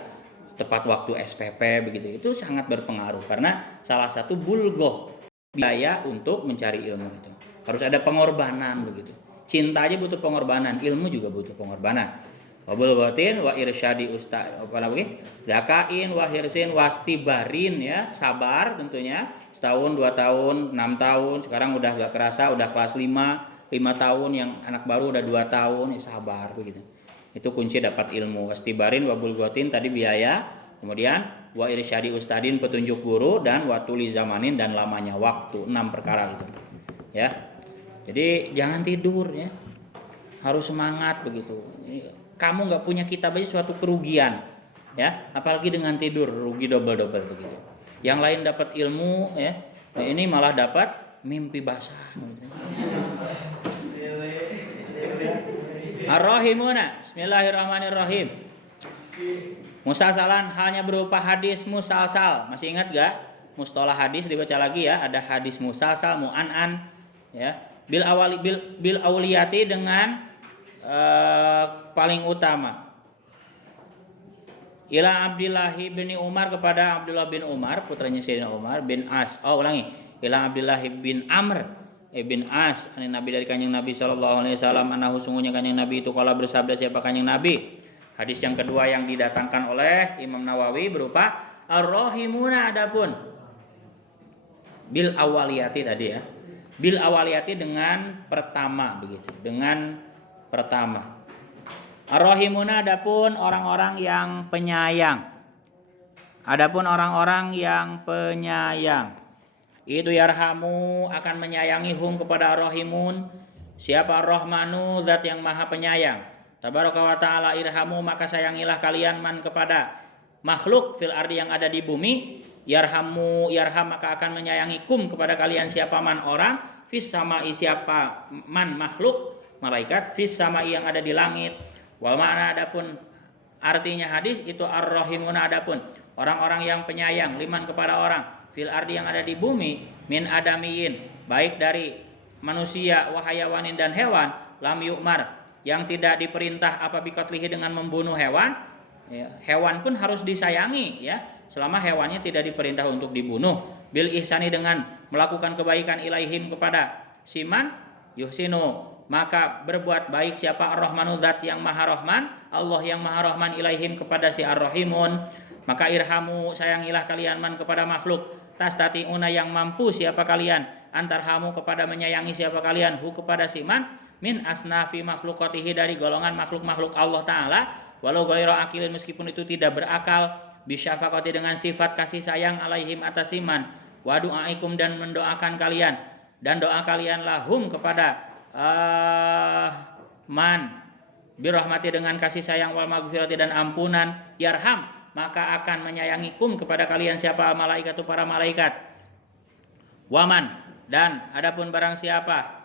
tepat waktu SPP begitu. Itu sangat berpengaruh karena salah satu bulgoh biaya untuk mencari ilmu itu. Harus ada pengorbanan begitu. Cinta aja butuh pengorbanan, ilmu juga butuh pengorbanan. Wabul gotin wa irsyadi ustaz apa lagi? Zakain wa hirsin wastibarin ya, sabar tentunya. Setahun, 2 tahun, 6 tahun, sekarang udah gak kerasa, udah kelas 5 tahun, yang anak baru udah 2 tahun, ya sabar begitu. Itu kunci dapat ilmu. Wastibarin wabul gotin tadi biaya, kemudian wa irsyadi ustadin petunjuk guru, dan watuli zamanin dan lamanya waktu. 6 perkara itu. Ya. Jadi jangan tidur ya. Harus semangat begitu. Kamu nggak punya kitab aja suatu kerugian, ya. Apalagi dengan tidur, rugi double begitu. Yang lain dapat ilmu, ya. Nah, ini malah dapat mimpi basah. Ar-Rahimuna, Bismillahirrahmanirrahim. Musalsalan halnya berupa hadis musalsal. Masih ingat gak? Mustalah hadis dibaca lagi ya. Ada hadis musalsal, mu'an'an, ya. Bil awliyati dengan paling utama. Ila Abdullah bin Umar, kepada Abdullah bin Umar putranya Sayyidina Umar bin As. Ila Abdullah bin Amr bin As, Nabi dari Kanjeng Nabi sallallahu alaihi wasallam, anahu sungguhnya Kanjeng Nabi itu kala bersabda. Siapa Kanjeng Nabi? Hadis yang kedua yang didatangkan oleh Imam Nawawi berupa ar-rahimuna, adapun bil awaliyati tadi ya. Bil awaliyati dengan pertama begitu, dengan pertama. Ar-rahimuna, adapun orang-orang yang penyayang. Adapun orang-orang yang penyayang. Itu yarhamu, akan menyayangi hum kepada ar-rahimun. Siapa ar-rahmanu, zat yang maha penyayang. Tabaraka wa ta'ala irhamu, maka sayangilah kalian man kepada makhluk fil ardi yang ada di bumi, yarham maka akan menyayangikum kepada kalian siapa man orang, fis samai siapa man makhluk malaikat, fis samai yang ada di langit. Wal makna adapun artinya hadis itu ar-rahimuna adapun orang-orang yang penyayang liman kepada orang fil ardi yang ada di bumi min adamiyin baik dari manusia wahayawanin dan hewan lam yu'mar yang tidak diperintah apa bikotlihi dengan membunuh hewan ya, hewan pun harus disayangi ya selama hewannya tidak diperintah untuk dibunuh bil ihsani dengan melakukan kebaikan ilaihim kepada siman yuhsinu maka berbuat baik siapa ar-rahmanu zat yang maha rahman Allah yang maha rahman ilaihim kepada si ar-rahimun maka irhamu sayangilah kalian man kepada makhluk tastati'una yang mampu siapa kalian antarhamu kepada menyayangi siapa kalian hu kepada si man min asnafi makhluqatihi dari golongan makhluk-makhluk Allah Ta'ala walau ghairu akilin meskipun itu tidak berakal bisyafaqati dengan sifat kasih sayang alaihim atas iman wa du'aikum dan mendoakan kalian dan doa kalian lahum kepada man birahmati dengan kasih sayang wal maghfirati dan ampunan yarham maka akan menyayangikum kepada kalian siapa malaikat itu para malaikat waman dan adapun barang siapa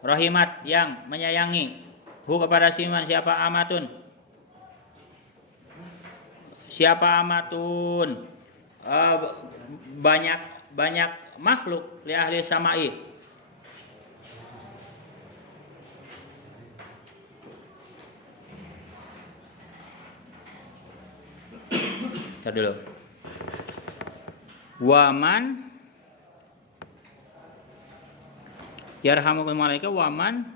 rahimat yang menyayangi hu kepada siman siapa amatun banyak makhluk li ahli samai Ntar dulu. Waman yarhamukum malaika waman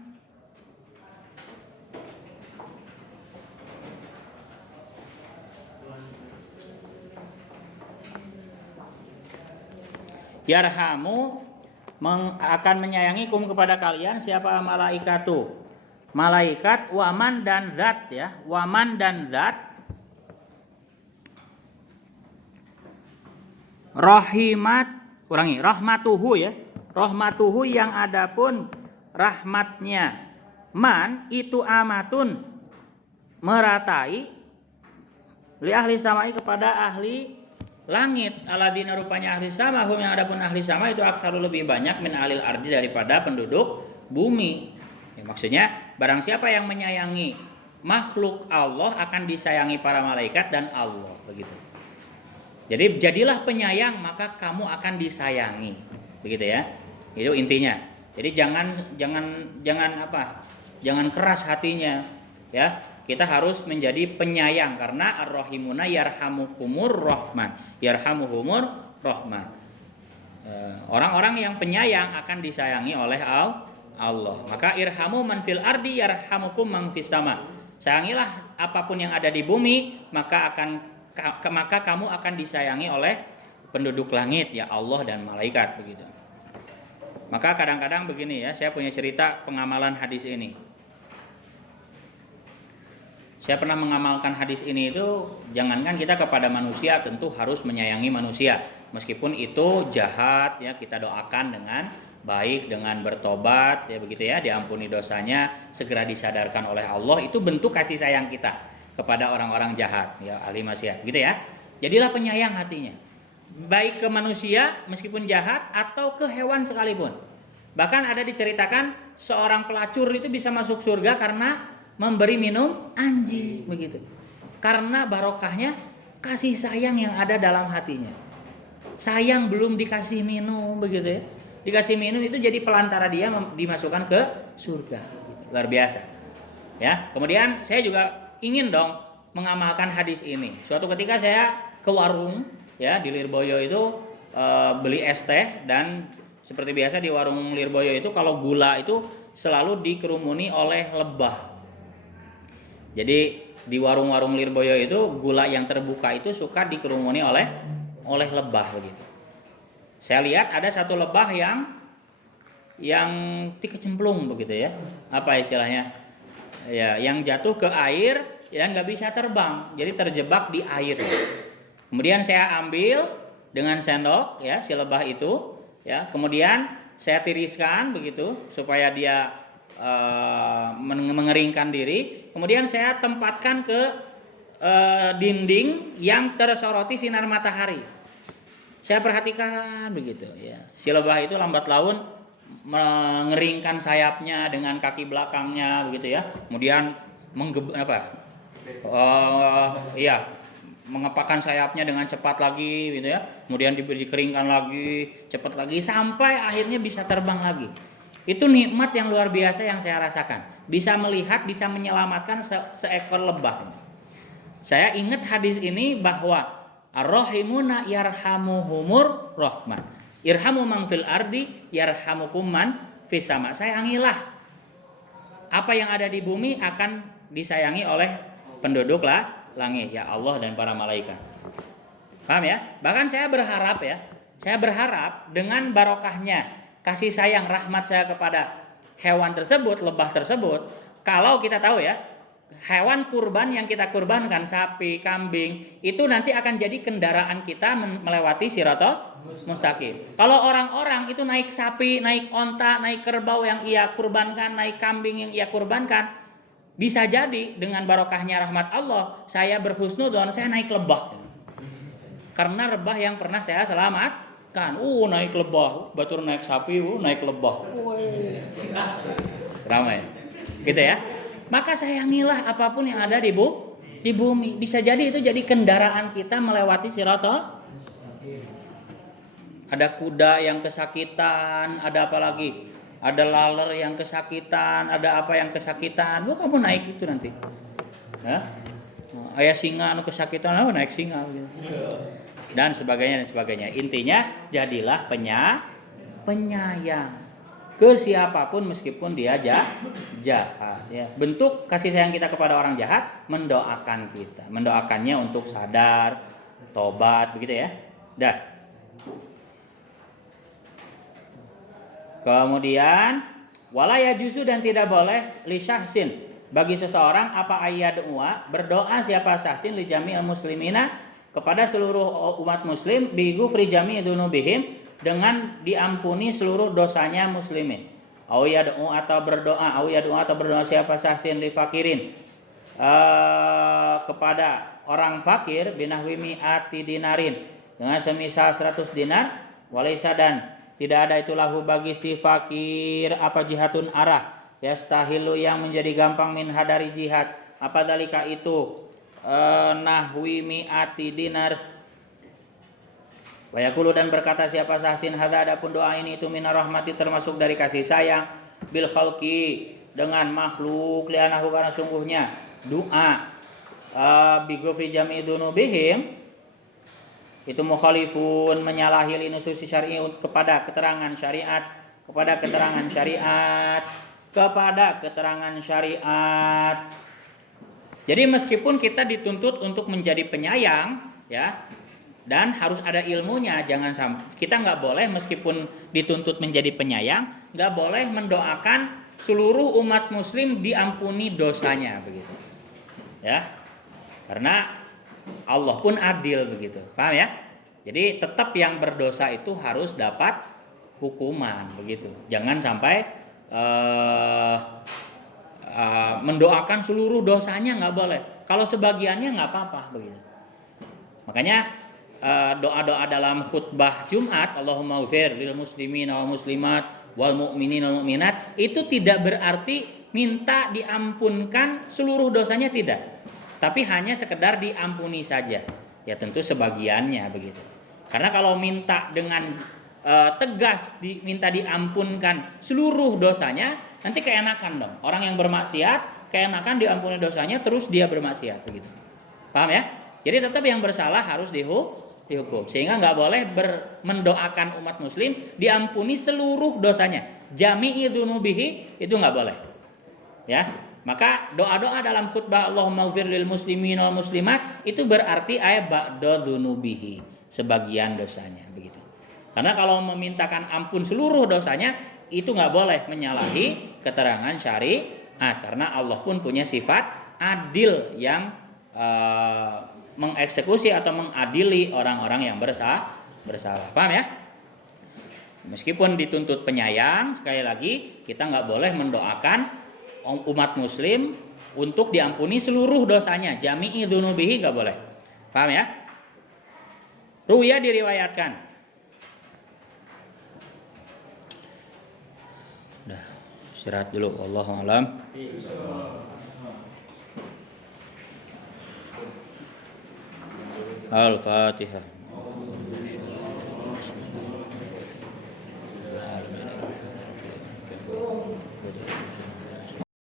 yarhamu akan menyayangikum kepada kalian siapa malaikatu malaikat waman dan zat ya waman dan zat rahmatuhu ya rahmatuhu yang adapun rahmatnya man itu amatun meratai li ahli samai kepada ahli langit aladina rupanya ahli sama hum yang adapun ahli sama itu aksaru lebih banyak min alil ardi daripada penduduk bumi ya, maksudnya barang siapa yang menyayangi makhluk Allah akan disayangi para malaikat dan Allah begitu. Jadi jadilah penyayang maka kamu akan disayangi, begitu ya. Itu intinya. Jadi jangan keras hatinya, ya. Kita harus menjadi penyayang karena ar-rahimuna yarhamukumur rahman, yarhamuhumur rahman. Orang-orang yang penyayang akan disayangi oleh Allah. Maka irhamu man fil ardi yarhamukum man fis sama. Sayangilah apapun yang ada di bumi maka kamu akan disayangi oleh penduduk langit ya Allah dan malaikat begitu. Maka kadang-kadang begini ya, saya punya cerita pengamalan hadis ini. Saya pernah mengamalkan hadis ini itu jangankan kita kepada manusia tentu harus menyayangi manusia meskipun itu jahat ya kita doakan dengan baik dengan bertobat ya begitu ya diampuni dosanya segera disadarkan oleh Allah itu bentuk kasih sayang kita kepada orang-orang jahat ya ahli maksiat gitu ya. Jadilah penyayang hatinya. Baik ke manusia meskipun jahat atau ke hewan sekalipun. Bahkan ada diceritakan seorang pelacur itu bisa masuk surga karena memberi minum anjing begitu. Karena barokahnya kasih sayang yang ada dalam hatinya. Sayang belum dikasih minum begitu ya. Dikasih minum itu jadi pelantara dia dimasukkan ke surga. Luar biasa. Ya, kemudian saya juga ingin dong mengamalkan hadis ini. Suatu ketika saya ke warung ya di Lirboyo itu beli es teh dan seperti biasa di warung Lirboyo itu kalau gula itu selalu dikerumuni oleh lebah. Jadi di warung-warung Lirboyo itu gula yang terbuka itu suka dikerumuni oleh lebah begitu. Saya lihat ada satu lebah yang dikecemplung begitu ya. Apa istilahnya? Ya, yang jatuh ke air dan nggak bisa terbang, jadi terjebak di air. Kemudian saya ambil dengan sendok ya si lebah itu, ya kemudian saya tiriskan begitu supaya dia mengeringkan diri. Kemudian saya tempatkan ke dinding yang tersoroti sinar matahari. Saya perhatikan begitu ya. Si lebah itu lambat laun mengeringkan sayapnya dengan kaki belakangnya begitu ya. Kemudian iya, mengepakkan sayapnya dengan cepat lagi gitu ya. Kemudian dikeringkan lagi, cepat lagi sampai akhirnya bisa terbang lagi. Itu nikmat yang luar biasa yang saya rasakan. Bisa melihat, bisa menyelamatkan seekor lebah. Saya ingat hadis ini bahwa ar-rahimuna yarhamuhumur rahman. Irhamu man fil ardi yarhamukum man fis sama. Sayangilah apa yang ada di bumi akan disayangi oleh penduduk langit, ya Allah dan para malaikat. Paham ya? Bahkan saya berharap dengan barokahnya kasih sayang rahmat saya kepada hewan tersebut, lebah tersebut, kalau kita tahu ya, hewan kurban yang kita kurbankan, sapi, kambing, itu nanti akan jadi kendaraan kita melewati siratal mustaqim. Kalau orang-orang itu naik sapi, naik onta, naik kerbau yang ia kurbankan, naik kambing yang ia kurbankan, bisa jadi dengan barokahnya rahmat Allah, saya berhusnudzon, saya naik lebah. Karena lebah yang pernah saya selamatkan. Naik lebah, batur naik sapi, naik lebah. Ramai. Gitu ya. Maka sayangilah apapun yang ada di bumi. Bisa jadi itu jadi kendaraan kita melewati siratal. Ada kuda yang kesakitan, ada apa lagi? Ada laler yang kesakitan, ada apa yang kesakitan. Kamu naik itu nanti. Ya? Ayah singa kesakitan, naik singa. Dan sebagainya. Intinya jadilah penyayang ke siapapun meskipun dia jahat. Ya. Bentuk kasih sayang kita kepada orang jahat, mendoakan kita, mendoakannya untuk sadar, tobat, begitu ya. Dah. Kemudian wala yajuzu dan tidak boleh li syahsin bagi seseorang apa ayyadua berdoa siapa syahsin li jami'il muslimina kepada seluruh umat muslim bi ghufri jami'i dzunubihim dengan diampuni seluruh dosanya muslimin. Au yad'u atau berdoa siapa syahsin li fakirin kepada orang fakir binahwi mi'ati dinarin dengan semisal 100 dinar walaysa dan tidak ada itu lahu bagi si fakir apa jihatun arah yastahilu yang menjadi gampang min hadari jihad apa dalika itu nahwi mi'ati dinar wa yaqulu dan berkata siapa sahsin hadza adapun doa ini itu minar rahmati termasuk dari kasih sayang bil khalqi dengan makhluk lianahu karena sungguhnya doa bi ghufri jami'i dzunubihim itu mukhalifun menyalahi linususi syar'i kepada keterangan syariat. Jadi meskipun kita dituntut untuk menjadi penyayang ya dan harus ada ilmunya, jangan sampai kita nggak boleh meskipun dituntut menjadi penyayang nggak boleh mendoakan seluruh umat muslim diampuni dosanya begitu ya, karena Allah pun adil begitu, paham ya? Jadi tetap yang berdosa itu harus dapat hukuman begitu. Jangan sampai mendoakan seluruh dosanya nggak boleh. Kalau sebagiannya nggak apa-apa begitu. Makanya doa-doa dalam khutbah Jumat, Allahumma ghfir lil muslimin wal muslimat wal mu'minin wal mu'minat, itu tidak berarti minta diampunkan seluruh dosanya, tidak. Tapi hanya sekedar diampuni saja. Ya tentu sebagiannya begitu. Karena kalau minta dengan tegas minta diampunkan seluruh dosanya, nanti keenakan dong. Orang yang bermaksiat keenakan diampuni dosanya terus dia bermaksiat begitu. Paham ya? Jadi tetap yang bersalah harus dihukum. Sehingga nggak boleh mendoakan umat muslim diampuni seluruh dosanya. Jami'i dzunubihi itu nggak boleh. Ya. Maka doa-doa dalam khutbah Allahumma ghfir lil muslimin wal muslimat itu berarti ba'da dzunubihi, sebagian dosanya begitu. Karena kalau memintakan ampun seluruh dosanya itu nggak boleh menyalahi keterangan syariat, karena Allah pun punya sifat adil yang mengeksekusi atau mengadili orang-orang yang bersalah. Paham ya? Meskipun dituntut penyayang, sekali lagi kita nggak boleh mendoakan umat muslim untuk diampuni seluruh dosanya. Jami'i dzunubihi enggak boleh. Paham ya? Ruya diriwayatkan. Udah, istirahat dulu. Wallahu a'lam. Al-Fatihah.